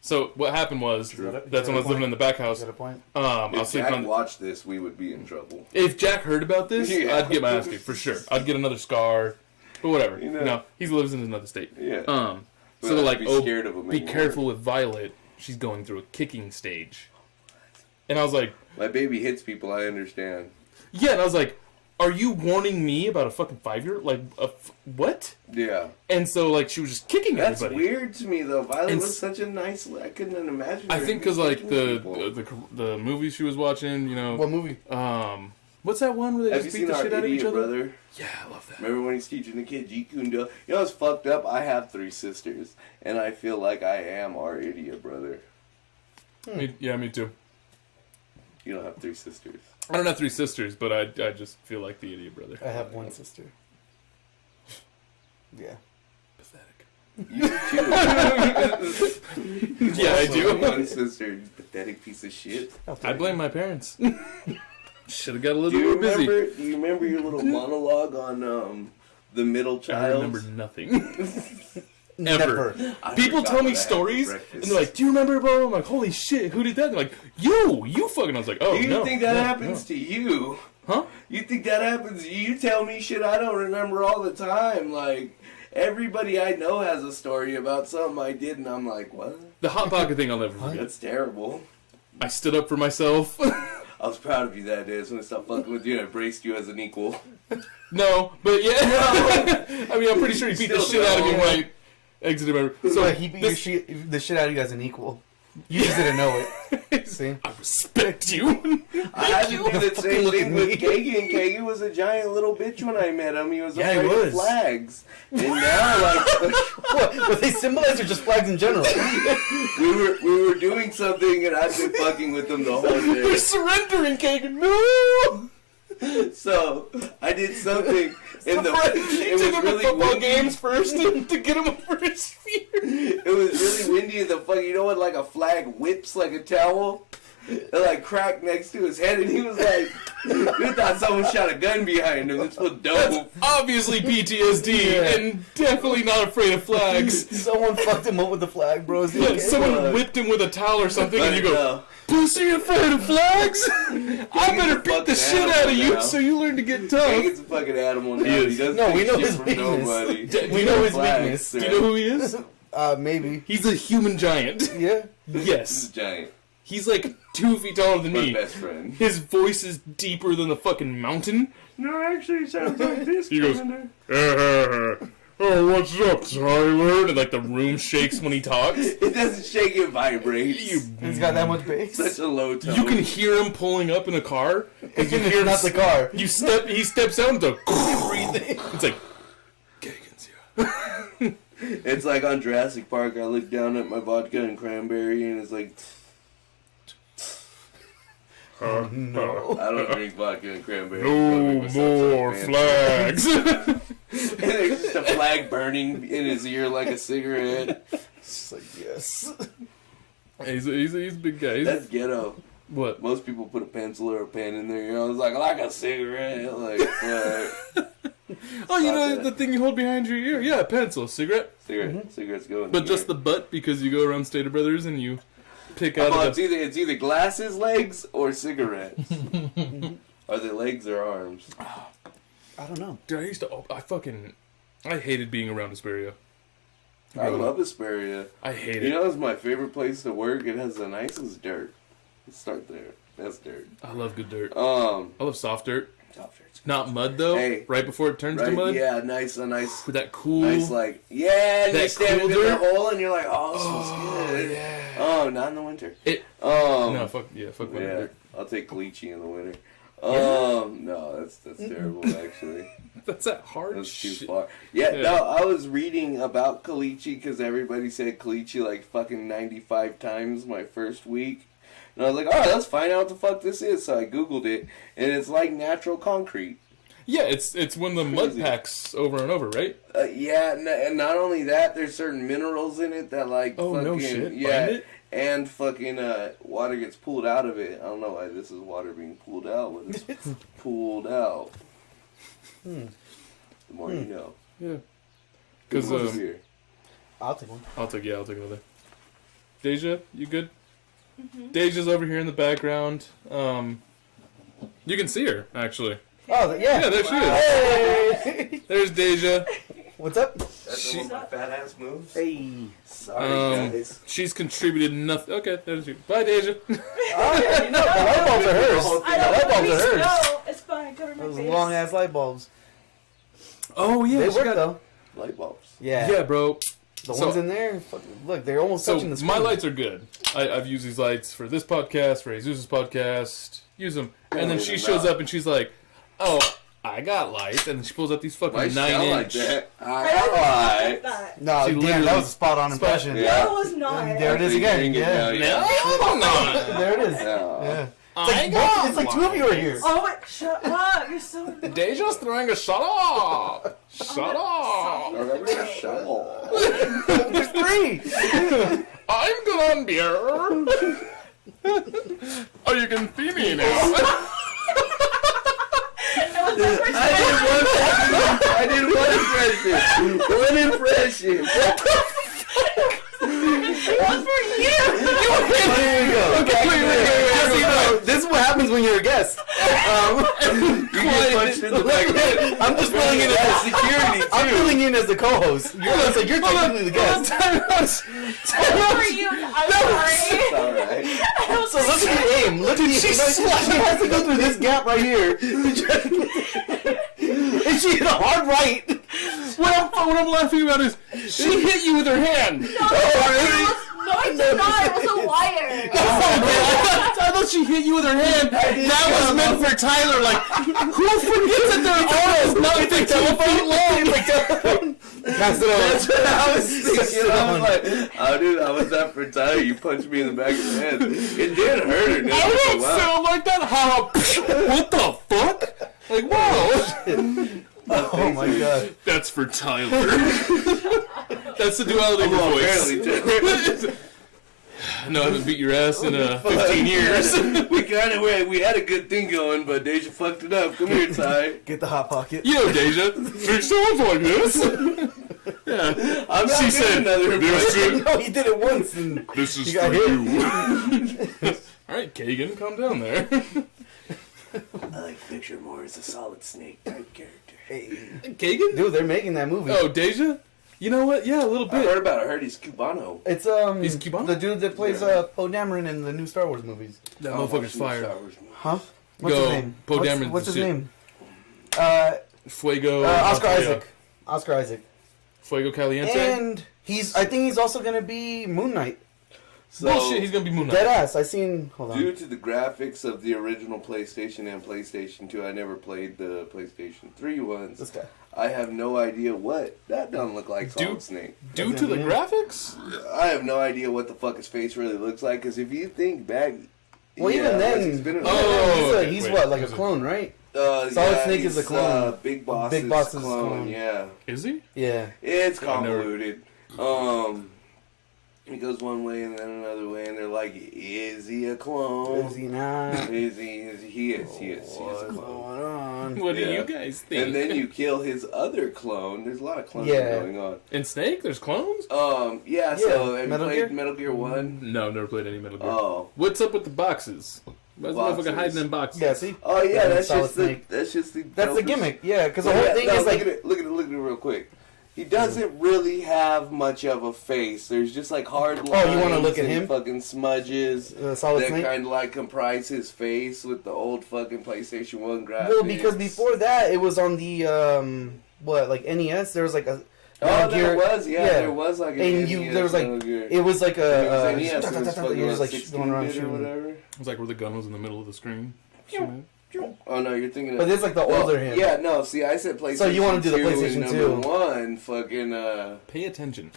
So what happened was that's when I was living in the back house. Got a point? I was If sleeping Jack on. watched this, we would be in trouble. If Jack heard about this, Yeah. I'd get my ass kicked for sure. I'd get another scar, but whatever. You know. No, he lives in another state. Yeah. So they're like, be oh, scared of him be anymore. careful with Violet. She's going through a kicking stage. And I was like, My baby hits people. I understand. yeah. And I was like, are you warning me about a fucking 5-year? Like, what? Yeah. And so, like, she was just kicking That's everybody. weird to me, though. Violet And was such a nice... I couldn't imagine I her think just because, like, kicking people. the movies she was watching, you know. What movie? What's that one where they Have you just seen beat the Our shit out of each Idiot other? Brother? Yeah, I love that. Remember when he's teaching the kid Jeet Kune Do? You know what's fucked up? I have 3 sisters, and I feel like I am our idiot brother. Me too. You don't have 3 sisters. I don't have 3 sisters, but I just feel like the idiot brother. I have 1 sister. Yeah. Pathetic. You too. Yeah, I do. One sister, you pathetic piece of shit. I blame my parents. Should have got a little Do more you busy. remember your little monologue on the middle I child? remember nothing. Never. People tell me stories, and they're like, "Do you remember, bro?" I'm like, "Holy shit, who did that?" They're like, "You fucking." I was like, "Oh, Do you no, think that no, happens to you? Huh? You think that happens to you? You tell me shit I don't remember all the time. Like, everybody I know has a story about something I did, and I'm like, what? The Hot Pocket thing I'll never forget. That's terrible. I stood up for myself. I was proud of you that day. So when I stopped fucking with you, I embraced you as an equal. No, but yeah. I mean, I'm pretty sure he beat the Still shit out of me no. when I exited my. So he beat the shit out of you as an equal. You just didn't know it. See? I respect you. I had to do the Fucking same look thing at with me. Kagan. Kagan was a giant little bitch when I met him. He was Yeah, he afraid was. of flags. And now, like, What? What they symbolize or just flags in general? we were doing something, and I've been fucking with him the whole You're day. surrendering, Kagan. No. So I did something in the. He It was took him to really football windy. games first to get him over his fear. It was really windy in the fuck. You know what? Like a flag whips like a towel. It like cracked next to his head, and he was like, "You thought someone shot a gun behind him? This was dope." Obviously PTSD Yeah. and definitely not afraid of flags. Someone fucked him up with the flag, bro. Is he okay? Someone whipped him with a towel or something, and you go, "Pussy, afraid of flags? I better beat the shit out of you so you learn to get tough." Kagan's a fucking animal now. He is. doesn't No, we take know shit his from weakness. nobody. We know his Flags, weakness. Do you know who he is? Maybe. He's a human giant. Yeah. He's Yes. a giant. He's like 2 feet taller than My me. best friend. His voice is deeper than the fucking mountain. No, actually, it sounds like this. He goes, "Oh, what's up, Tyler?" And like the room shakes when he talks. It doesn't shake, it vibrates. He's got that much bass. Such a low tone. You can hear him pulling up in a car. And you hear Not the car. He steps out and the Breathing. it's like Kagan's here. It's like on Jurassic Park. I look down at my vodka and cranberry, and it's like, No. I don't drink vodka and cranberry. No more flags. And there's just a flag burning in his ear like a cigarette. It's like, yes. he's a big guy. That's ghetto. What? Most people put a pencil or a pen in there. You know, it's like a cigarette. Like, Oh, you know Stop the that. thing you hold behind your ear? Yeah, a pencil, cigarette. cigarettes go in But here. just the butt because you go around Stater Brothers and you pick out. Oh, of it's either glasses, legs, or cigarettes. Are they legs or arms? I don't know. Dude, I hated being around Hesperia. I love Hesperia. I hate it. You know, it's my favorite place to work. It has the nicest dirt. Let's start there. That's dirt. I love good dirt. I love soft dirt. Soft dirt's good. Not mud though. Hey, right before it turns to mud. Yeah, nice. With that cool. Nice, like, yeah, and you're standing cool in the dirt? hole, and you're like, oh, this smells good. Yeah. Oh, not in the winter. No, fuck winter Yeah, dirt. I'll take caliche in the winter. No, that's terrible, actually. That's that hard That's too shit. far. Yeah, no, I was reading about caliche because everybody said caliche like fucking 95 times my first week. And I was like, alright, let's find out what the fuck this is. So I Googled it, and it's like natural concrete. Yeah, it's one of the mud packs over and over, right? Yeah, and not only that, there's certain minerals in it that like Oh, fucking, no shit. yeah, Find it? and fucking water gets pulled out of it. I don't know why this is water being pulled out, but it's pulled out. The more you know. Yeah. Because Because I'll take one. I'll take another. Deja, you good? Mm-hmm. Deja's over here in the background. You can see her actually. Oh, yeah. Yeah, there she is. Hey! There's Deja. What's up? That's one of my fat ass moves. Hey. Sorry, guys. She's contributed nothing. Okay, there's you. Bye, Deja. Oh, yeah, you know, the light bulbs are hers. I The light bulbs are hers. No, it's fine. Cover my Those face. long ass light bulbs. Oh yeah, They she work got- though. Light bulbs. Yeah. Yeah, bro. The So- ones in there, fucking, look, they're almost So touching the screen. my lights are good. I've used these lights for this podcast, for Jesus' podcast. Use them, and then she shows up and she's like, "Oh, I got lights," and then she pulls out these fucking Why 9-inch. like that? I don't like that. No, She damn, literally- that was a spot on impression. Yeah. No, it was not. There it is again. Yeah. No, There it is. Yeah. Yeah. I got It's like two of you are here. Oh, wait, shut up. You're so... Deja's throwing a shut up. Shut up. There's three. I'm good on beer. Oh, you can see me now. I did one impression. It was for you. There you go. Okay, wait. Just so you know, this is what happens when you're a guest. You get punched in the back of the head. I'm just filling in as security. I'm filling in as the co-host. You're technically the guest. It was for you. I'm sorry. It's alright. So look at the aim. Look at the She has to go through this gap right here. And she hit a hard right. What I'm laughing about is she hit you with her hand. No, it did not. It was a wire. I thought she hit you with her hand. That was meant for Tyler. Like, who forgets that their arm is not 2 feet long? That's what I was thinking. I was like, oh, dude, I was that for Tyler. You punched me in the back of the head. It did hurt her. I didn't sound like that. What the fuck? Like, whoa. Oh my god. That's for Tyler. That's the duality of Well, voice. apparently, No, I haven't beat your ass in 15 years. we had a good thing going, but Deja fucked it up. Come here, Ty. Get the hot pocket. You know, Deja, it sounds like this. Yeah. I'm not She getting said, another this impression. is, No, he did it once and this is You got for hit. you. Alright, Kagan, calm down there. I like picture more as a solid snake type character. hey, Kagan? dude, they're making that movie. Oh, Deja? You know what? Yeah, a little I heard bit. about it. I heard he's Cubano. It's He's Cubano? the dude that plays Poe Dameron in the new Star Wars movies. That Oh, motherfucker's fired. Huh? What's Go, his name? Poe Dameron's What's the his shit. name? Fuego. Oscar Montoya. Isaac. Oscar Isaac. Fuego Caliente. And I think he's also gonna be Moon Knight. So, Bullshit, he's gonna be Moon Knight. Deadass. I seen. Hold on. due to the graphics of the original PlayStation and PlayStation 2, I never played the PlayStation 3 ones. This guy. I have no idea what. That doesn't look like Solid Dude. Snake. Due to the Yeah. graphics? I have no idea what the fuck his face really looks like, because if you think back... Well, even then, he's been in Oh, okay, he's wait, what, like a is it- clone, right? Solid Snake is a clone. Big Boss's, Big Boss's clone, clone. yeah. Is he? Yeah. It's I've never- convoluted. He goes one way and then another way, and they're like, is he a clone? Is he not? Is he? He is a What's clone. going on? What do Yeah. you guys think? And then you kill his other clone. There's a lot of clones Yeah. going on. In Snake, there's clones? Yeah, so have Metal you Gear? played Metal Gear 1? No, never played any Metal Gear. Oh. What's up with the boxes? Why is the motherfucker hiding in boxes? Yeah, see? Oh yeah, that's Solid just the Snake. that's just the That's the dopest- gimmick, yeah, because the whole thing is look like... at it, look at it real quick. He doesn't really have much of a face. There's just like hard lines. Oh, you want to look at and him? Fucking smudges Solid that Snake? kind of like comprise his face with the old fucking PlayStation 1 graphics. Well, because before that, it was on the, like NES, there was like a... Oh, gear. there was, there was like an And you, NES there was like, Metal Gear. it was like It a... was NES, it was fucking you're just like 16 going around bit or shooting. whatever. It was like where the gun was in the middle of the screen. Oh no, you're thinking of... But this is like the older him. Yeah, no, see, I said PlayStation 2. So you wanna do the 2 PlayStation and 2. number 1, fucking, Pay attention.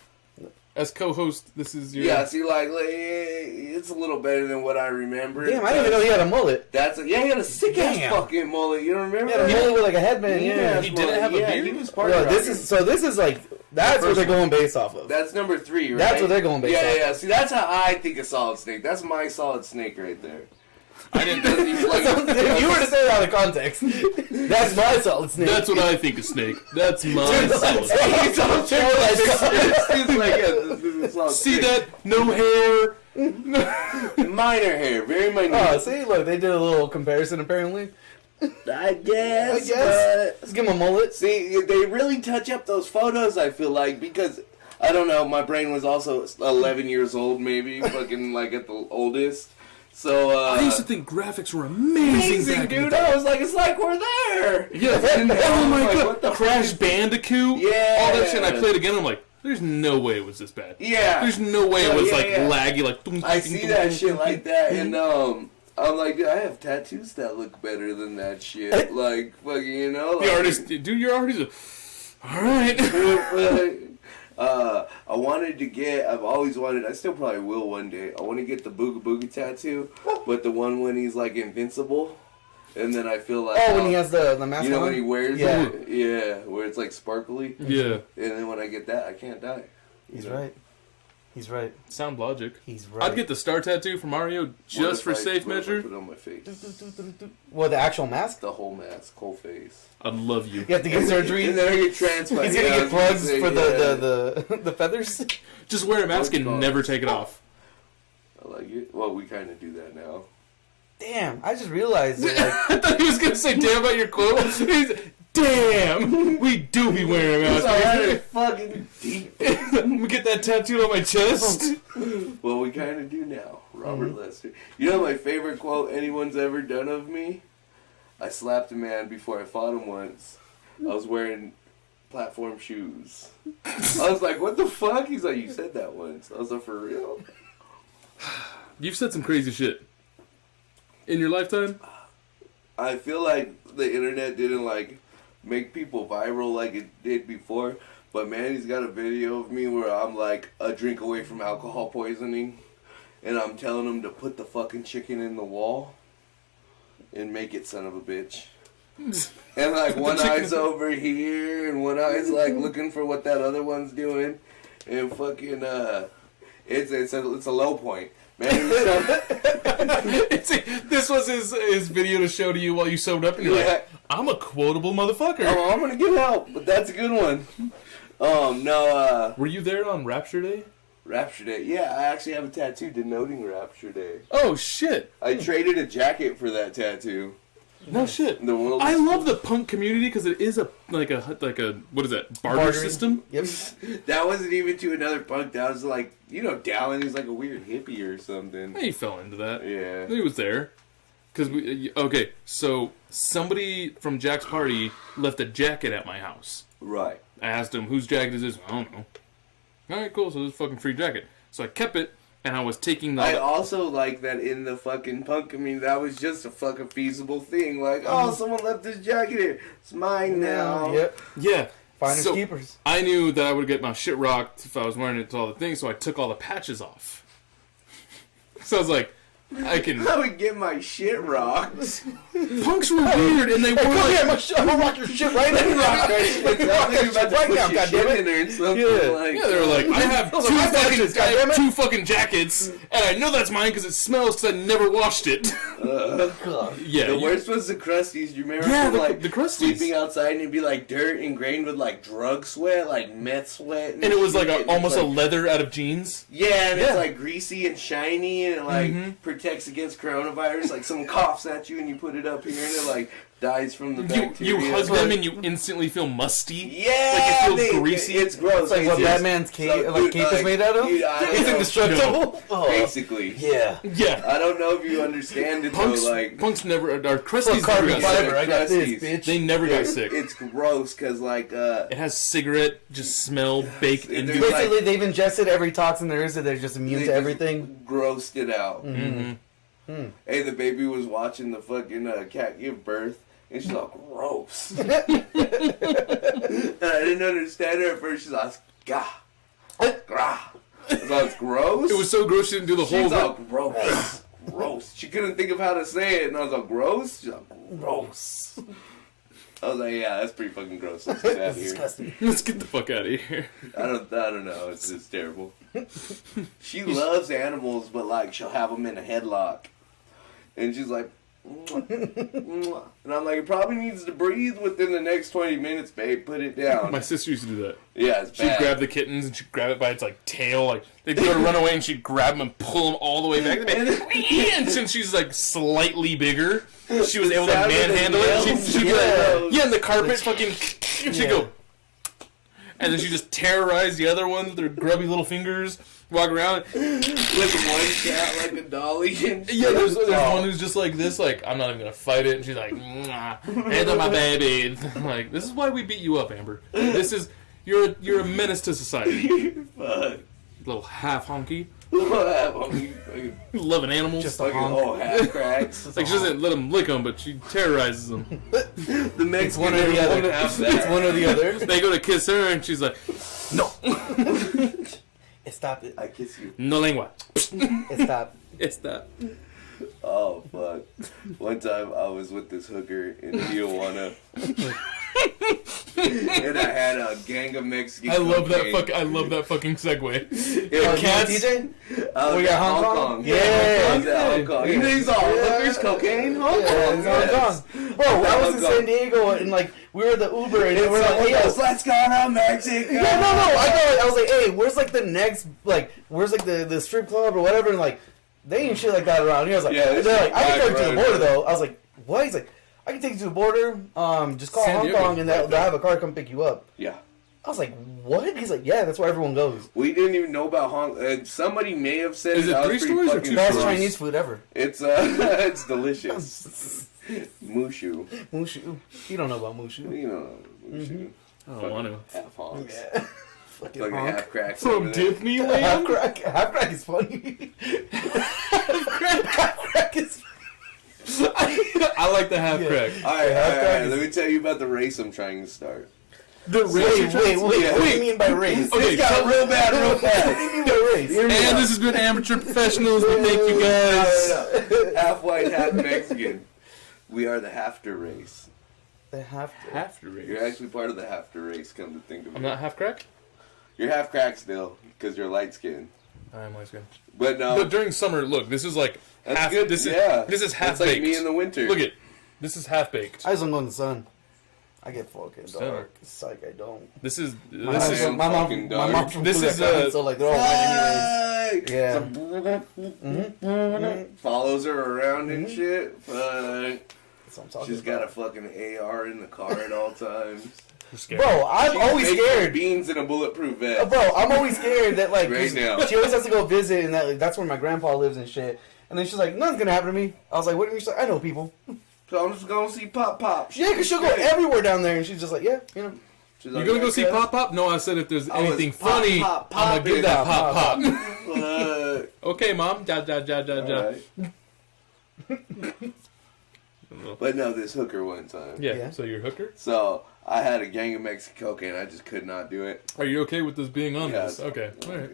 As co-host, this is your... Yeah, see, like, it's a little better than what I remember. Damn, I didn't even know he had a mullet. That's he had a sick-ass Damn. fucking mullet, you don't remember? He had a mullet with like a headband, yeah. He didn't have a beard? he was part Well, of this is like, that's what they're going based off of. That's number 3, right? That's what they're going based off. Yeah, see, that's how I think of Solid Snake. That's my Solid Snake right there. I didn't... He's like, If you were to say it out of context, that's my Solid Snake. That's what I think of Snake. That's my solid. he's all He's like, yeah, this is Solid See Snake. that? No hair. Minor hair, very minor. Oh, see, look, they did a little comparison apparently. I guess. Let's give him a mullet. See, they really touch up those photos, I feel like, because, I don't know, my brain was also 11 years old, maybe, fucking, like, at the oldest. So, I used to think graphics were amazing back in the dude. day. I was like, it's like we're there. Yeah. And Oh my like, god. what the Crash fuck? Bandicoot. Yeah. All that shit. And I played again. I'm like, there's no way it was this bad. Yeah. There's no way it was Yeah, like yeah. laggy. Like I see that shit like that, and I'm like, dude, I have tattoos that look better than that shit. Like, fucking, you know, like, The artist, dude. Your artist. All right. I wanted to get. I've always wanted. I still probably will one day. I want to get the Booga Booga tattoo, but the one when he's like invincible, and then I feel like Oh, when he has the mask you know on? when he wears Yeah. it, yeah, where it's like sparkly, Yeah. and then when I get that, I can't die. He's right. He's right. Sound logic. He's right. I'd get the star tattoo for Mario just for safe What if I measure. put it on my face, What, the actual mask? the whole mask, whole face. I'd love you. You have to get surgery. And then I get transplant. He's gonna Yeah, I get was gonna plugs say, for yeah. the feathers. Just wear a mask and Plugs. never take it off. I like it. Well, we kind of do that now. Damn, I just realized that, like, I thought he was gonna say "damn" about your quote. He's, damn, we do be wearing a So I had mask. it fucking deep. Let me get that tattooed on my chest. Well, we kind of do now. Robert Lester. You know my favorite quote anyone's ever done of me? I slapped a man before I fought him once. I was wearing platform shoes. I was like, what the fuck? He's like, you said that once. I was like, for real? You've said some crazy shit in your lifetime. I feel like the internet didn't like make people viral like it did before. But man, he's got a video of me where I'm like a drink away from alcohol poisoning. And I'm telling him to put the fucking chicken in the wall and make it, son of a bitch. And like one eye's over here and one eye's like looking for what that other one's doing. And fucking it's a low point. Man, This was his video to show to you while you sewed up, and you're Yeah. like, I'm a quotable motherfucker. oh, I'm gonna get help, but that's a good one. Were you there on Rapture Day? Rapture Day. Yeah, I actually have a tattoo denoting Rapture Day. Oh shit! I traded a jacket for that tattoo. No shit. The world I love the punk community because it is a what is that barter bartering. system? Yep. That wasn't even to another punk. That was like, you know, Dallin is like a weird hippie or something. He fell into that. Yeah. He was there. Because okay, so somebody from Jack's party left a jacket at my house. Right. I asked him, whose jacket is this? I don't know. Alright, cool, so this is a fucking free jacket. So I kept it, and I was taking the... I also like that in the fucking punk community, that was just a fucking feasible thing. Like, oh, someone left this jacket here. It's mine now. Yep. Yeah. Finders So, keepers. I knew that I would get my shit rocked if I was wearing it to all the things, so I took all the patches off. So I was like, I can... I would get my shit rocked. Punks were weird, and they were Come like... here, I'm gonna rock your shit right now. Rock Rock about to right put now, your shit goddammit. in there and something Yeah. like Yeah, they were like, I have Those are my patches, I have goddammit. 2 fucking jackets, and I know that's mine because it smells because I never washed it. Yeah, The you- worst was the Crusties. Do you remember? Yeah, from, like the Crusties. sleeping outside and it'd be like dirt ingrained with like drug sweat, like meth sweat, and it was like shit, and almost it's, a leather out of jeans. yeah, and Yeah. it's like greasy and shiny and it like protects against coronavirus. Like someone coughs at you and you put it up here and it like dies from the bacteria. You hug them and you instantly feel musty. Yeah, like it feels greasy. It's gross. It's like what Batman's cape is made out of. Dude, It's indestructible. Oh. Basically. Yeah. Yeah. I don't know if you understand it though. Like Punks never. Our Crusties carbon never got fiber. sick. I got this, Crusties. bitch. They never got sick. It's gross because like It has cigarette just smell baked into There's it. Basically, like- they've ingested every toxin there is, so they're just immune they to just everything. grossed it out. Mm-hmm. Hey, the baby was watching the fucking cat give birth, and she's like, gross. And I didn't understand her at first. She's like, gah, grah. I was like, it's gross. It was so gross she didn't do the whole She's thing. like, gross, gross. She couldn't think of how to say it, and I was like, gross. She's like, gross. I was like, yeah, that's pretty fucking gross. Let's get out of here. Disgusting. Let's get the fuck out of here. I don't know. It's just terrible. She loves animals, but like she'll have them in a headlock, and she's like, mwah, mwah. And I'm like, it probably needs to breathe within the next 20 minutes, babe. Put it down. My sister used to do that. Yeah, it's She'd bad. grab the kittens and she'd grab it by its like tail, like they'd go to run away and she'd grab them and pull them all the way back. And since she's like slightly bigger, she was able to Sound of the manhandle it. nails. She'd be like, yeah, and the carpet fucking, and she'd go, and then she'd just terrorize the other ones with her grubby little fingers, walk around. With one cat like a dolly. And Yeah, there's one who's just like this, like, I'm not even gonna fight it, and she's like, hands on my baby. I'm like, this is why we beat you up, Amber. This is, you're a menace to society. Fuck. Little half honky. Fucking, Loving animals. Just a fucking honk. oh, half cracks. Like, she doesn't let them lick them, but she terrorizes them. The Mexican one or the other. won't have It's that. one or the other. They go to kiss her, and she's like, no. Stop it. I kiss you. No lengua. Stop. It's that. Oh, fuck. One time I was with this hooker in Tijuana. And I had a gang of Mexican I love cocaine. that fucking segue. Yeah, Cats. TJ? I was We at got Hong Hong Kong? Kong. Yeah. I was at Hong Kong. Yeah. You know these all Yeah. hookers, cocaine, Hong Yeah, Kong. it's Hong Kong. Bro, I was in San Diego and like we were the Uber and we're like, hey, yo, let's go to Mexico. yeah, no. I was like, hey, where's like the next, like, where's like the strip club or whatever? And like, they ain't shit like that around here. I was like, Yeah, they're like, I can take you to the right, border right. though. I was like, what? He's like, I can take you to the border. Just call San Hong Diego. Kong and they'll have a car come pick you up. Yeah. I was like, what? He's like, yeah, that's where everyone goes. We didn't even know about Hong Kong. Somebody may have said Is it I was 3 pretty stories or fucking 2 Best stories? Chinese food ever. It's it's delicious. Mushu. Mushu. You don't know about Mushu. You know, Mushu. I don't want to. Half honks. Yeah. Fucking Fucking honk. half cracks. From over there. Disneyland? Half crack is funny. half crack is I like the half Yeah. crack. Alright, half crack alright. is- Let me tell you about the race I'm trying to start. The Wait, what do you mean by race? Okay, It's got real bad, real What do fast. you mean by race? Hear me And out. this has been Amateur Professionals. We thank you guys. No. Half white, half Mexican. We are the Hafter race. They have to. Half your race. You're actually part of the Hafter race, come to think of I'm it. not half crack? You're half crack still, because you're light skinned. I'm always good. But no, But during summer, look, this is like that's half. good. This yeah. is half That's like baked. me in the winter. Look at this is half baked. I just don't go in the sun. I get fucking Still. dark. Psych, I don't. This is My this I is am fucking my dark. mom's from This is, Culiacan, so like they're all white anyways. Yeah. Follows her around and Mhm. shit. Fuck. That's what I'm talking She's about. got a fucking AR in the car at all times. scared. Bro, I'm She's always making scared. beans in a bulletproof vest. Bro, I'm always scared that like Right 'cause now. she always has to go visit and that's where my grandpa lives and shit. And then she's like, nothing's gonna happen to me. I was like, what do you mean? She's like, I know people. So I'm just gonna see Pop Pop. Yeah, because she'll go everywhere down there and she's just like, yeah, you know. She's You like, gonna go "Yeah, see cuz." Pop Pop? No, I said if there's I was anything pop, funny, pop, I'm gonna give popping. that pop pop. Fuck. Okay, mom. Ja ja ja ja ja. Alright. But no, this hooker one time. Yeah. Yeah. So you're a hooker. So I had a gang of Mexican cocaine. I just could not do it. Are you okay with this being on Yeah, this? Okay. All right.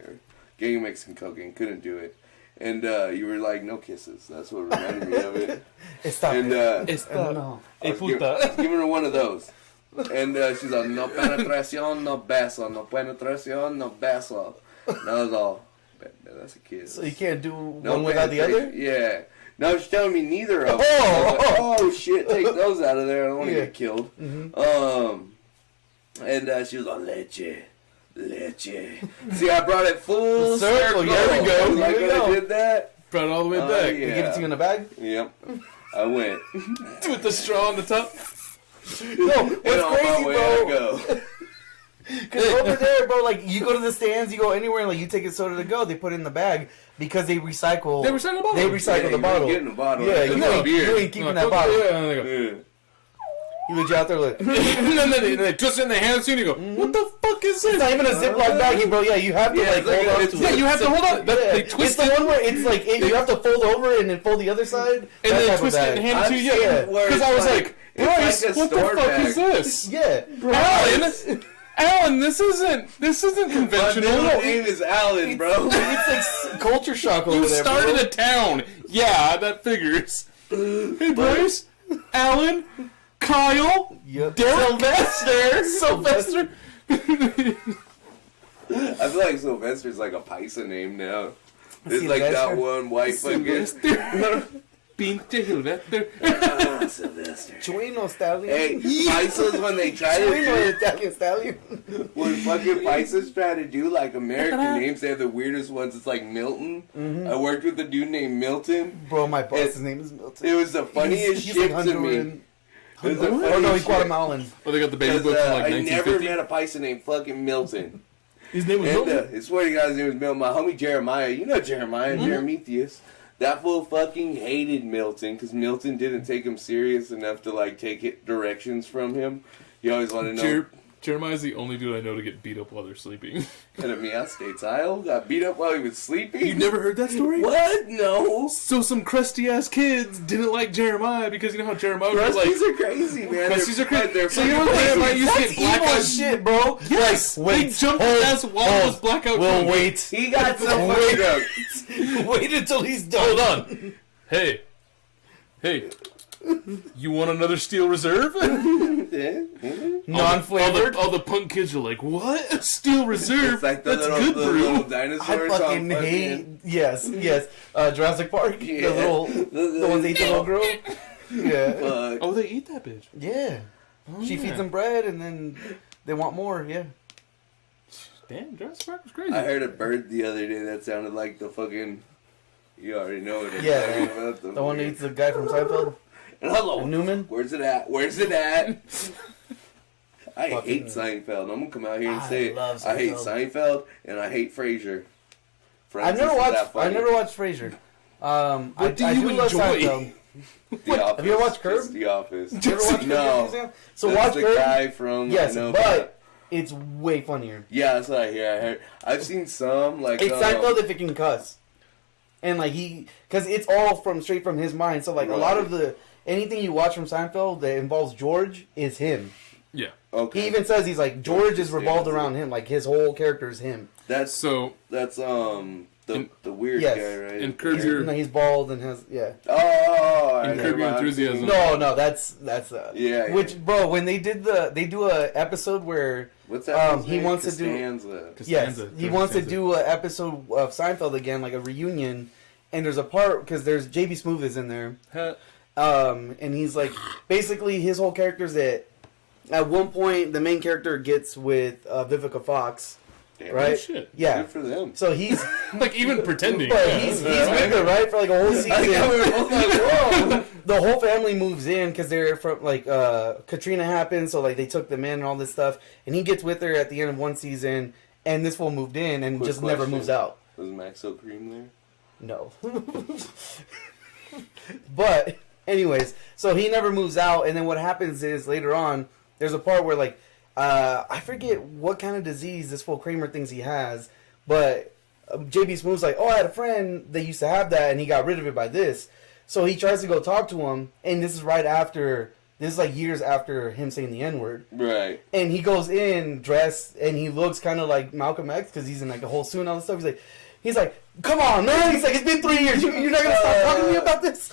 Gang of Mexican cocaine. Couldn't do it. And you were like, no kisses. That's what reminded me of it. Stop And it. Esta. I was giving her one of those. And she's like, no penetración, no beso. No penetración, no beso. And I was all, that's a kiss. So you can't do No one without the other? Yeah. No, she's telling me neither of them. Oh! I was like, oh shit, take those out of there. I don't want to Yeah. get killed. Mm-hmm. And she was like, leche. See, I brought it full Circle, circle. there we go, Like there we when I go. did that. Brought it all the way Oh, back. yeah. They give it to you in a bag? Yep. I went. With the straw on the top. No, And what's on crazy, my way I bro? go. Because over there, bro, like, you go to the stands, you go anywhere, and, like, you take a soda to go, they put it in the bag because they recycle. They recycle the bottle. They recycle the bottle. Getting the bottle. Yeah, Like, you no ain't, beer. you ain't keeping that Coke, bottle. Yeah, and they go. Yeah. You legit out there like, and then they twist it in the hand soon. You go, what the fuck is this? it's not even a Ziploc baggie, bro. Yeah, you have to, Yeah, like, it's like hold on it's- to Yeah, it. you have to hold on. Yeah. They It's twist the it, one where it's like, you have to fold over and then fold the other side. and That then type of twist it bag. and hand I've it to you. seen Yeah, where because it's I was like- like, it's Bryce, like a what the store fuck bag. is this? Yeah. Alan, this isn't My conventional. middle name is Alan, bro. It's like culture shock over You there, started bro. a town. Yeah, that figures. Hey, Bryce, Alan, Kyle, Yep. Sylvester. Sylvester. I feel like Sylvester's like a Paisa name now. There's like Sylvester? that one white fucking. Sylvester. Pinche Sylvester. Sylvester. Chuino stallion. Hey, Paisas when they try to Chuino do, Italian stallion. when fucking Paisas try to do like American names, they have the weirdest ones. It's like Milton. Mm-hmm. I worked with a dude named Milton. Bro, my boss's name is Milton. It was the funniest He's shit like to me. Honduran. It was the Oh no, funniest he's shit. Guatemalan. Oh, they got the baby 'Cause, book from like I never 1950. met a Paisa named fucking Milton. His name was And Milton. I swear to God, his name was Milton. My homie Jeremiah, you know Jeremiah, Mm-hmm. Jeremetheus. That fool fucking hated Milton because Milton didn't take him serious enough to like take it directions from him. He always wanted to know. Jeremiah's the only dude I know to get beat up while they're sleeping. And at Meow States Isle got beat up while he was sleeping. You never heard that story? What? No. So some crusty ass kids didn't like Jeremiah because you know how Jeremiah was like. Crusties are crazy, man. Crusties are crazy. They're So you know fucking what Jeremiah crazy. used to That's get black evil eyed as shit, bro. Yes, Like, they wait, jumped hold, as while hold. was blackout. We'll coming. wait. He got so Wait. fucked up. Wait until he's done. Hold on. Hey, you want another Steel Reserve? Yeah. Non-flavored. All the punk kids are like, what? Steel Reserve? It's like the That's little, good the brew. little I dinosaurs fucking on hate. Yes. Jurassic Park. Yeah. The ones they eat the little girl. Yeah. Fuck. Oh, they eat that bitch. Yeah. She yeah. feeds them bread and then they want more. Yeah. Damn, Jurassic Park was crazy. I heard a bird the other day that sounded like the fucking. You already know what I'm Yeah. talking about. The one that eats the guy from Seinfeld. Hello. Newman. Where's it at? Where's it at? I Fucking- hate Seinfeld. I'm gonna come out here and I say it. love I hate Seinfeld. Seinfeld and I hate Frasier. I've never watched Frasier. What do I you do love enjoy? Seinfeld. The Office. Have you ever watched Curb? Just The Office. You ever watch No. Curb? So That's watch the Curb. guy from. Yes, I know but about- it's way funnier. yeah, that's what I hear. I heard. I've seen some like. It's Seinfeld if it can cuss, and like because it's all straight from his mind. So like a lot of anything you watch from Seinfeld that involves George is him. Yeah. Okay. He even says he's like George is Yeah. revolved around him. Like his whole character is him. That's So, the weird Yes. guy, right? in Curb He's, Your he's bald and has Oh, In Curb Your Enthusiasm. no that's Yeah. which bro when they do a episode where What's that? he wants to do- Costanza. yes Costanza. he wants to do an episode of Seinfeld again like a reunion, and there's a part because there's JB Smoove is in there. And he's like, basically his whole character is that at one point the main character gets with Vivica Fox, Damn, right? Oh, shit. Yeah. Good for them. So he's, Like, even pretending. but yeah. he's with her, right, for like a whole season. I think we were both like, whoa. The whole family moves in because they're from like Katrina happened, so like they took them in and all this stuff, and he gets with her at the end of one season, and this fool moved in and Quick just never question. moves out. Was Maxo Cream there? No. But anyways, so he never moves out, and then what happens is later on, there's a part where like I forget what kind of disease this fool Kramer thinks he has, but JB Smooth's like, oh, I had a friend that used to have that, and he got rid of it by this. So he tries to go talk to him, and this is like years after him saying the N-word. Right. And he goes in dressed, and he looks kind of like Malcolm X because he's in like a whole suit and all this stuff. He's like, come on, man. He's like, it's been 3 years. You're not gonna stop talking to me about this.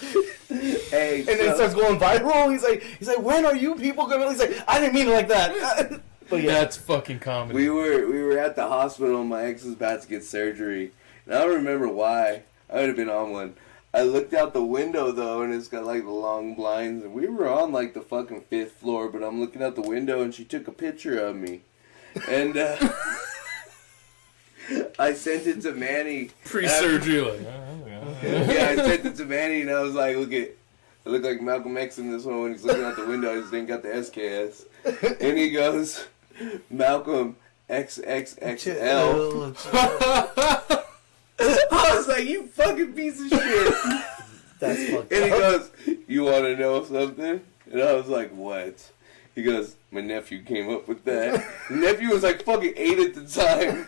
Hey, And then it starts going viral. He's like, when are you people gonna? He's like, I didn't mean it like that. But yeah, That's fucking comedy. we were at the hospital. And my ex was about to get surgery, and I don't remember why. I would have been on one. I looked out the window though, and it's got like the long blinds, and we were on like the fucking 5th floor. But I'm looking out the window, and she took a picture of me, and I sent it to Manny. Pre-surgery, like, Yeah, I sent it to Manny, and I was like, I look like Malcolm X in this one when he's looking out the window. He ain't got the SKS. And he goes, Malcolm XXXL. I was like, you fucking piece of shit. That's fucked And he up. goes, you want to know something? And I was like, what? He goes, my nephew came up with that. Nephew was like fucking 8 at the time.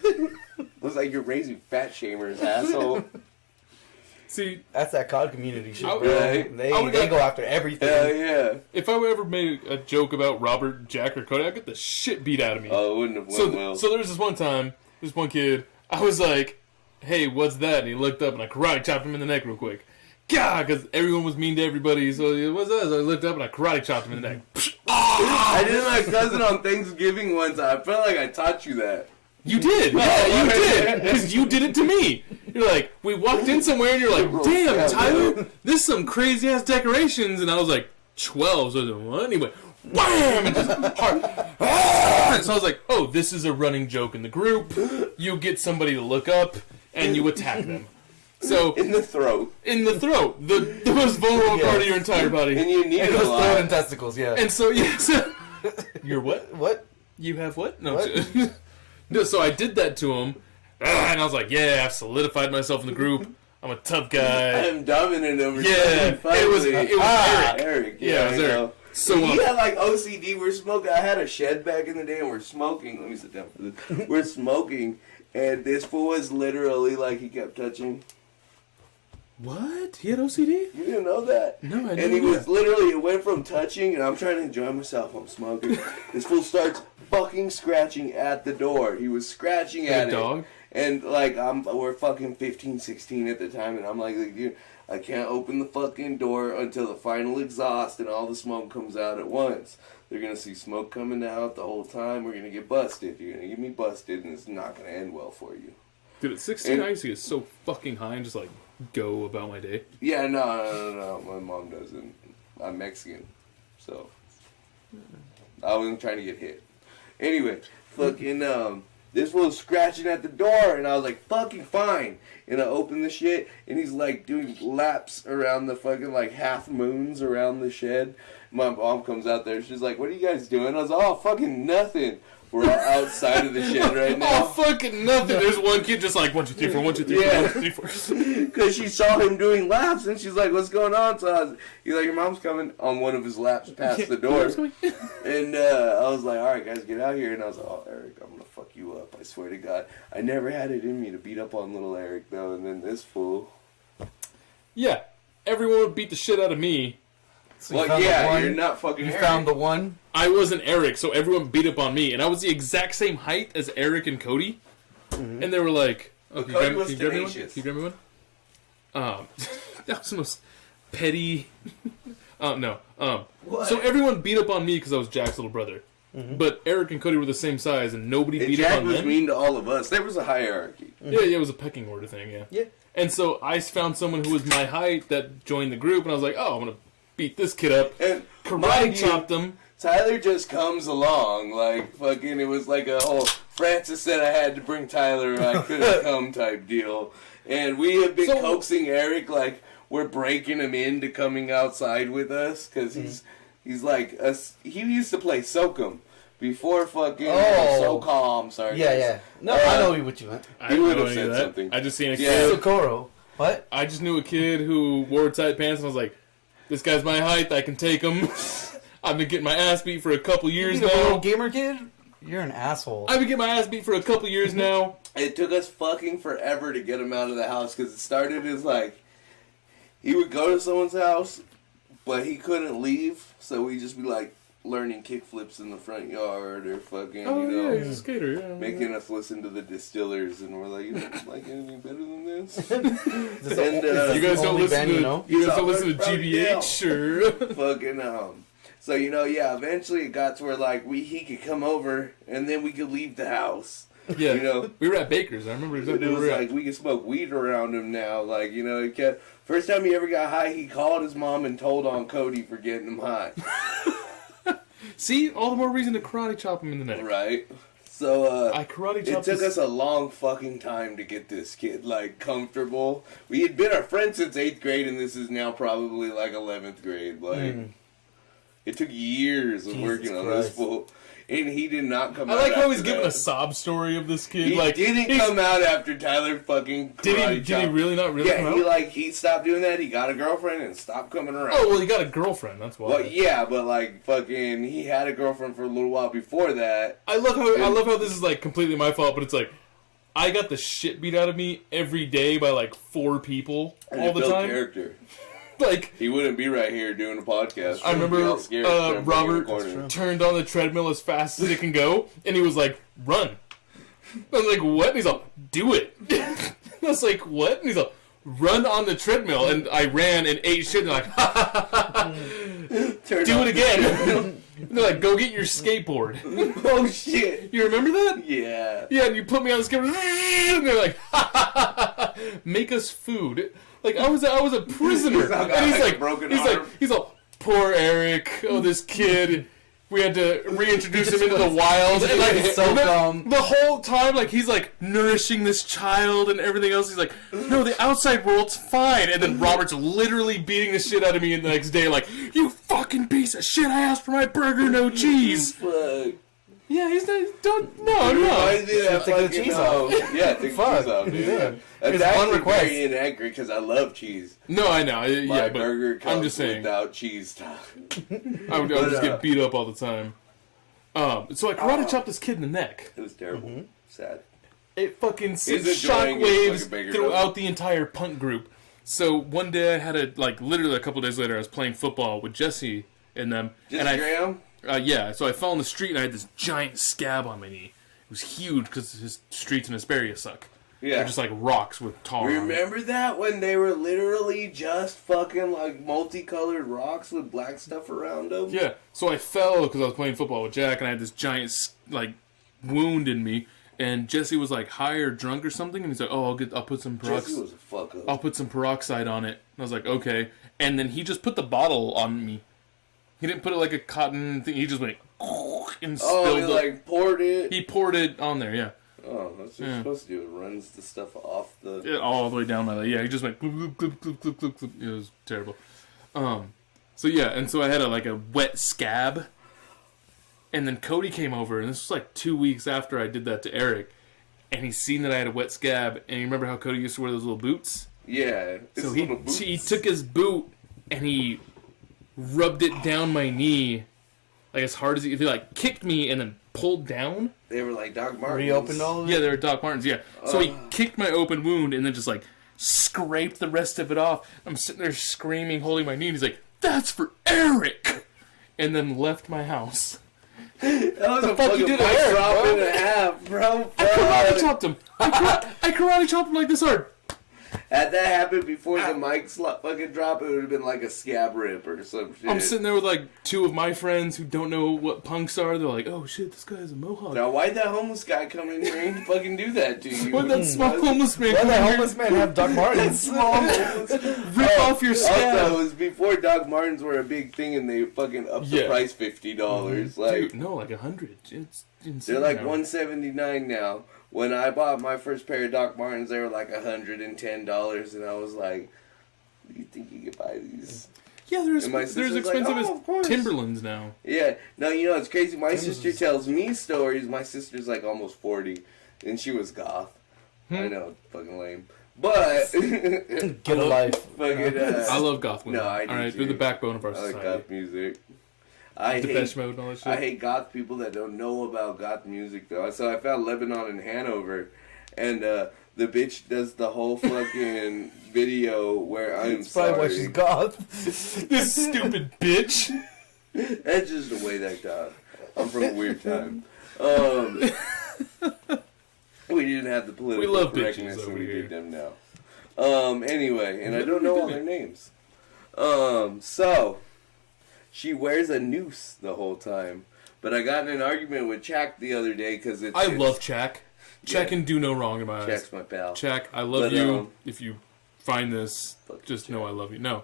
I was like, you're raising fat shamers, asshole. See, That's that COD community shit, I- bro. Right. They go after everything. Hell yeah. if I ever made a joke about Robert, Jack, or Cody, I'd get the shit beat out of me. Oh, it wouldn't have went well. So there was this one time, this one kid, I was like, hey, what's that? And he looked up and I karate chopped him in the neck real quick. God, because everyone was mean to everybody. So what's that? So I looked up and I karate chopped him in the neck. I did my cousin on Thanksgiving one time. I felt like I taught you that. You did. Yeah, you did. Because you did it to me. You're like, we walked in somewhere and you're like, damn, Tyler, this is some crazy ass decorations. And I was like, 12. So I was like, what? And he went, wham! And just hard. So I was like, oh, this is a running joke in the group. You get somebody to look up and you attack them. So In the throat. in the throat, the most vulnerable part of your entire body. And you need And it a those throat and lot. testicles, yeah. And so, yes. You're what? What? You have what? No. What? No, so I did that to him, and I was like, yeah, I've solidified myself in the group. I'm a tough guy. I'm dominant over Yeah, you. it was Eric. Eric. Yeah, Yeah, it was I Eric. know. So, He had like OCD. We're smoking. I had a shed back in the day, and we're smoking. Let me sit down for this. We're smoking, and this fool was literally like he kept touching. what? He had OCD? You didn't know that? No, I And didn't he know was that. literally, it went from touching, and I'm trying to enjoy myself. I'm smoking. This fool starts fucking scratching at the door. He was scratching at Like a dog? And like we're fucking 15, 16 at the time, and I'm like, dude, I can't open the fucking door until the final exhaust and all the smoke comes out at once. They're gonna see smoke coming out the whole time. We're gonna get busted. You're gonna get me busted, and it's not gonna end well for you. Dude, at 16, I used to get so fucking high and just like go about my day. Yeah, no. My mom doesn't. I'm Mexican, so I wasn't trying to get hit. Anyway, fucking this fool was scratching at the door, and I was like, fucking fine. And I opened the shit, and he's like doing laps around the fucking like half moons around the shed. My mom comes out there, she's like, what are you guys doing? I was like, oh, fucking nothing. We're all outside of the shed right now. Oh, fucking nothing. There's one kid just like 1, 2, 3, 4, 1, 2, 3, 4, 1, 2, 3, 4. Because she saw him doing laps, and she's like, what's going on? So he's like, your mom's coming on one of his laps past the door. And I was like, all right, guys, get out here. And I was like, oh, Eric, I'm going to fuck you up. I swear to God. I never had it in me to beat up on little Eric, though. And then this fool. Yeah, everyone would beat the shit out of me. So you Well, found the yeah, one? you're not fucking You Eric. found the one? I wasn't Eric, so everyone beat up on me, and I was the exact same height as Eric and Cody. And they were like, "Oh, But Cody was can you grab me one? tenacious. Can you grab me one?" That was the most petty. No. What? So everyone beat up on me because I was Jack's little brother, but Eric and Cody were the same size, and nobody And beat Jack up on was them. mean to all of us. There was a hierarchy. Yeah, it was a pecking order thing. Yeah. Yeah. And so I found someone who was my height that joined the group, and I was like, "Oh, I'm gonna beat this kid up." And Karate mind you, chopped him. Tyler just comes along like fucking. It was like a whole Francis said I had to bring Tyler or I couldn't come type deal. And we have been So- coaxing Eric like we're breaking him into coming outside with us because he's like us. He used to play Sokum before fucking Oh. SOCOM. Sorry. Yeah, guys. yeah. No, I know what you meant. I He didn't would know have any of said that. something. I just seen a Yeah. kid. Socorro. What? I just knew a kid who wore tight pants, and I was like, "This guy's my height. I can take him." I've been getting my ass beat for a couple years You a little now. gamer kid? You're an asshole. I've been getting my ass beat for a couple years now. It took us fucking forever to get him out of the house because it started as like he would go to someone's house, but he couldn't leave, so we'd just be like learning kickflips in the front yard or fucking, Oh you know, yeah, he's a skater. Yeah. making us listen to the Distillers, and we're like, you don't like anything better than this? Is this and, the- is this You the guys don't only listen band to you know? you guys He's don't listen to probably GBH or Fucking So yeah, eventually it got to where like he could come over, and then we could leave the house. yeah. You know. We were at Baker's. I remember It exactly where was we were like at. we can smoke weed around him now. Like, you know, he kept, first time he ever got high, he called his mom and told on Cody for getting him high. See, all the more reason to karate chop him in the neck. Right? So, I karate it chopped took this... us a long fucking time to get this kid, like, comfortable. We had been our friends since 8th grade, and this is now probably, like, 11th grade. Like, it took years of working on this fool. And he did not come out. I like how he's after giving that. a sob story of this kid. He Like, didn't come out after Tyler fucking karate Did he really not really come out? he stopped doing that. He got a girlfriend and stopped coming around. Oh, well, he got a girlfriend, that's why. Well, yeah, but like fucking, he had a girlfriend for a little while before that. I love how this is like completely my fault, but it's like I got the shit beat out of me every day by like 4 people And all it the built time. character. Like, He wouldn't be right here doing a podcast. I remember He'd be all scared, trying to bring in the Robert corner. turned on the treadmill as fast as it can go, and he was like, "Run." I was like, "What?" And he's like, "Do it." I was like, "What?" And he's like, "Run on the treadmill." And I ran and ate shit, and they're like, "Ha ha ha ha." Turned Do off it the- again. And they're like, "Go get your skateboard." Oh shit! You remember that? Yeah. Yeah, and you put me on the skateboard, and they're like, "Ha ha ha ha, make us food." Like I was a prisoner, He's not got, and he's like, a like, broken he's arm. like, poor Eric. Oh, this kid. We had to reintroduce him into the wild, and like He's so dumb. the whole time, like he's like nourishing this child and everything else. He's like, no, the outside world's fine. And then Robert's literally beating the shit out of me the next day, like, you fucking piece of shit! I asked for my burger, no cheese. Fuck. Yeah, he's not. Don't no. Reminds me of that Take the fucking, cheese off. Yeah, take the Fuck. cheese off, dude. Yeah. That's It's one actually request. very inaccurate because I love cheese. No, I know. My Yeah, but burger comes I'm just saying. without cheese top. I would just get beat up all the time. So I karate chopped this kid in the neck. It was terrible. Sad. It fucking sent He's enjoying it like shockwaves a bigger throughout dog. the entire punk group. So one day I had literally a couple days later, I was playing football with Jesse and them. Just and Graham? yeah, so I fell in the street and I had this giant scab on my knee. It was huge because his streets in Hesperia suck. Yeah. They're just like rocks with tar on them. Remember that when they were literally just fucking like multicolored rocks with black stuff around them? Yeah, so I fell because I was playing football with Jack, and I had this giant wound in me. And Jesse was like high or drunk or something, and he's like, "Oh, I'll put some Jesse peroxide. was a fuck up. I'll put some peroxide on it." And I was like, "Okay." And then he just put the bottle on me. He didn't put it like a cotton thing. He just went and spilled he it. like poured it. He poured it on there. Yeah, Oh, that's what you're supposed to do. It runs the stuff off the. Yeah, all the way down my leg. Yeah, he just went gloop, gloop, gloop, gloop, gloop, gloop. It was terrible. So yeah, and so I had a wet scab. And then Cody came over, and this was like 2 weeks after I did that to Eric. And he seen that I had a wet scab, and you remember how Cody used to wear those little boots? Yeah. So it's he little boots. took his boot, and he rubbed it down my knee, like as hard as he kicked me, and then pulled down. They were like Doc Martens. Reopened all of it? Yeah, they were Doc Martens, yeah. So he kicked my open wound, and then just scraped the rest of it off. I'm sitting there screaming, holding my knee, and he's like, "That's for Eric!" And then left my house. That was The a fuck fucking you did to mic Eric, drop bro? and a half, bro. I karate Fuck. chopped him. I karate chopped him like this hard. Had that happened before the mic fucking drop, it would have been like a scab rip or some shit. I'm sitting there with 2 of my friends who don't know what punks are. They're like, "Oh shit, this guy has a mohawk." Now, why'd that homeless guy come in here and fucking do that to you? Why'd that small homeless man Why come the in here homeless man have Doc Martens? rip off your scab? Also, it was before Doc Martens were a big thing and they fucking upped the Yeah. price $50. Like, Dude, no, like 100. It's insane. they're like now. $179 now. When I bought my first pair of Doc Martens, they were like $110, and I was like, "Do you think you could buy these?" Yeah, And my there's sister's like, expensive "Oh, of course." as Timberlands now. Yeah, no, you know it's crazy. My sister tells me stories. My sister's like almost 40, and she was goth. I know, fucking lame, but Get a life. fucking. I love goth women. No, I do All right, too. they're the backbone of our I like society. goth music. I Depeche hate, Mode and all that shit. I hate goth people that don't know about goth music though. So I found Lebanon in Hanover, and the bitch does the whole fucking video where I'm That's probably why sorry. she's goth. This stupid bitch. That's just the way that got. I'm from a weird time. We didn't have the political We love correctness bitches and over we here. did them now. Anyway, and I don't know all their names. So she wears a noose the whole time. But I got in an argument with Chak the other day because it's. I love Chak. Chak Yeah. can do no wrong in my eyes. Chak's my pal. Chak, I love But, you. If you find this, Fuck just Chak. know I love you. No,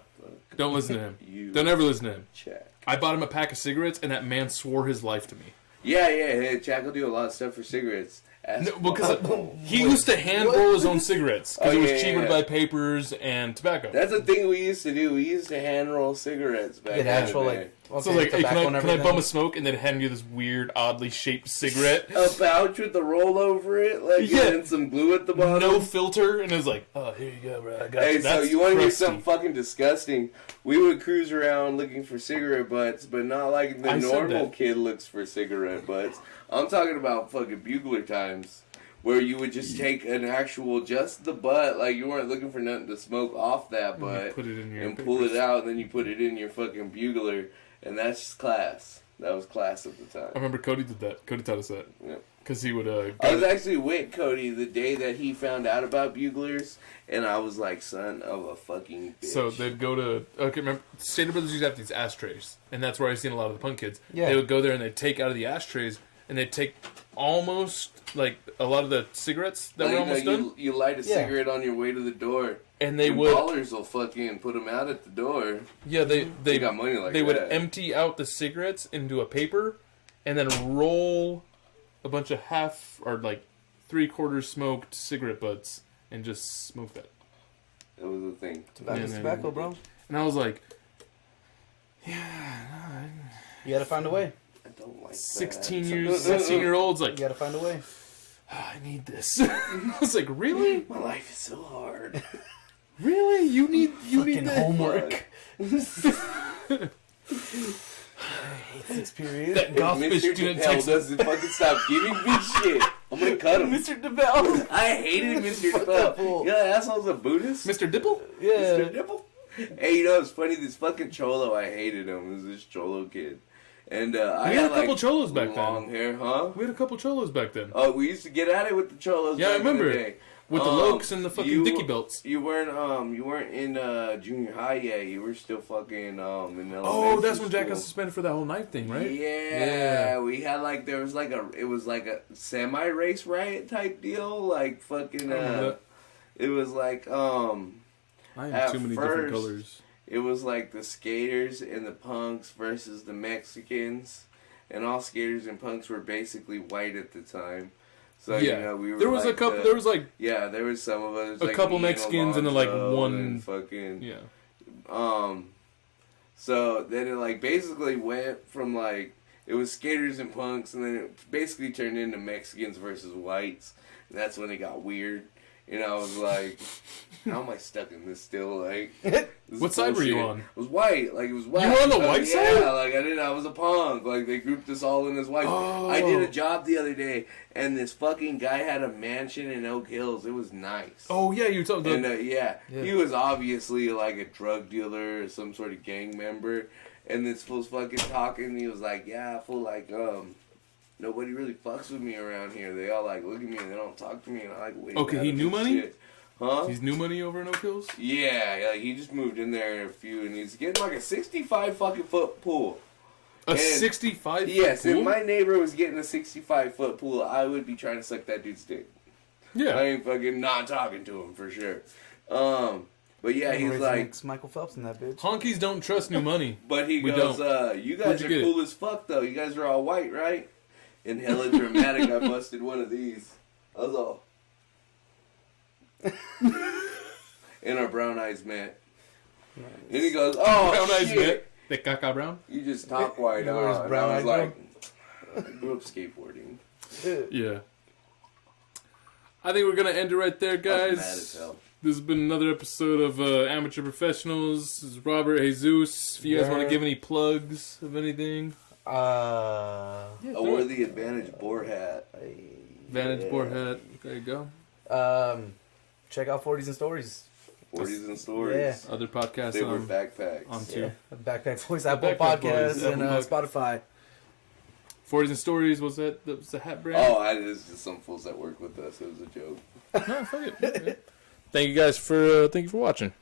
don't listen to him. You, Don't ever listen to him. Chak. I bought him a pack of cigarettes, and that man swore his life to me. Yeah. Jack will do a lot of stuff for cigarettes. No, because he used to hand roll his own cigarettes because it was cheaper to buy papers and tobacco. That's the thing we used to do. We used to hand roll cigarettes back in actual, the day. like, So I was like, hey, can I bum a smoke? And they'd hand you this weird, oddly shaped cigarette. A pouch with the roll over it, like, and some glue at the bottom. No filter, and it was like, oh, here you go, bro. I got Hey, you. so That's you want to hear crusty. something fucking disgusting? We would cruise around looking for cigarette butts, but not like the I said normal that. kid looks for cigarette butts. I'm talking about fucking bugler times. Where you would just take an actual, just the butt, like you weren't looking for nothing to smoke off that butt, put it in your and papers. pull it out, and then you put it in your fucking bugler, and that's just class. That was class at the I time. remember Cody did that. Cody taught us that. Yeah. Because he would... I was actually with Cody the day that he found out about buglers, and I was like, son of a fucking bitch. So they'd go to... Okay, remember, Stater Brothers used to have these ashtrays, and that's where I've seen a lot of the punk kids. Yeah. They would go there and they'd take out of the ashtrays, and they'd take almost, like, a lot of the cigarettes that were almost done. You light a cigarette on your way to the door, And they and would... ballers will fucking put them out at the door. Yeah, they got money like they that. would empty out the cigarettes into a paper, and then roll a bunch of half or like 3/4 smoked cigarette butts and just smoke that. That was the thing. Tobacco's tobacco, bro. And I was like, You gotta find a way. I don't like 16-year-olds like, You gotta find a way. I need this. I was like, really? My life is so hard. Really? You need Fucking that? homework. I hate this period. That goth bitch Mr. student DeBell text. doesn't fucking stop giving me shit. I'm gonna cut him. Mr. DeBell. I hated Mr. Fuck that DeBell. fool. You know that asshole's a Buddhist? Mr. Dipple? Yeah. Mr. Nipple? Hey, you know, it's funny, this fucking Cholo, I hated him. It was this Cholo kid. And I We had a couple like, Cholos back long then. hair, huh? We had a couple Cholos back then. Oh, we used to get at it with the Cholos Yeah, I back remember in the it. day. With the Lokes and the fucking Dickie belts. You weren't in junior high yet. You were still fucking in elementary Oh, that's when Jack school. got suspended for that whole knife thing, right? Yeah, we had like it was like a semi-race riot type deal, like fucking. I remember that. It was like I have at too many first, different colors. It was like the skaters and the punks versus the Mexicans, and all skaters and punks were basically white at the time. So Yeah. you know, we were There was like a couple. There was like there was some of us. a like couple me Mexicans and then like Alonzo one. and fucking Yeah. So then it like basically went from like it was skaters and punks, and then it basically turned into Mexicans versus whites. And that's when it got weird. And I was like, how am I stuck in this still? Like, this What is side were you bullshit. on? It was white. Like, it was white. You were on the white yeah, side? like I was a punk. Like, they grouped us all in as white. Oh. I did a job the other day, and this fucking guy had a mansion in Oak Hills. It was nice. Oh yeah, you told And the. yeah, he was obviously like a drug dealer or some sort of gang member. And this fool's fucking talking. He was like, "Yeah, fool, like nobody really fucks with me around here. They all like look at me and they don't talk to me." And I like, wait. Okay, he knew money? Shit. Huh? He's new money over in Oak Hills. Yeah, like he just moved in there a few, and he's getting like a 65 fucking foot pool. A And- 65. Yes, pool? if my neighbor was getting a 65 foot pool, I would be trying to suck that dude's dick. Yeah. I ain't fucking not talking to him for sure. But yeah, he's like, Michael Phelps in that bitch. Honkies don't trust new money. but he We goes, don't. you Where'd guys you are get it? cool as fuck though. You guys are all white, right? And hella dramatic, I busted one of these. I was all. And our brown eyes met. Nice. And he goes, oh, Brown eyes shit. met. The caca brown. You just talk white, You know where's huh? And brown I was eyes like, I grew up skateboarding. Yeah. I think we're gonna end it right there, I was guys. mad as hell. This has been another episode of Amateur Professionals. This is Robert Jesus. If you guys want to give any plugs of anything, I wore the Advantage boar hat. Vantage board hat. There you go. Check out 40s and Stories. 40s and stories. Yeah. Other podcasts They were on backpacks. too. Yeah. Backpack Boys, The Apple Backpack Boys, Podcasts, and Apple Spotify. 40s and Stories. Was that the hat brand? Oh, it's just some fools that work with us. It was a joke. No, fuck it. Yeah. Thank you guys for watching.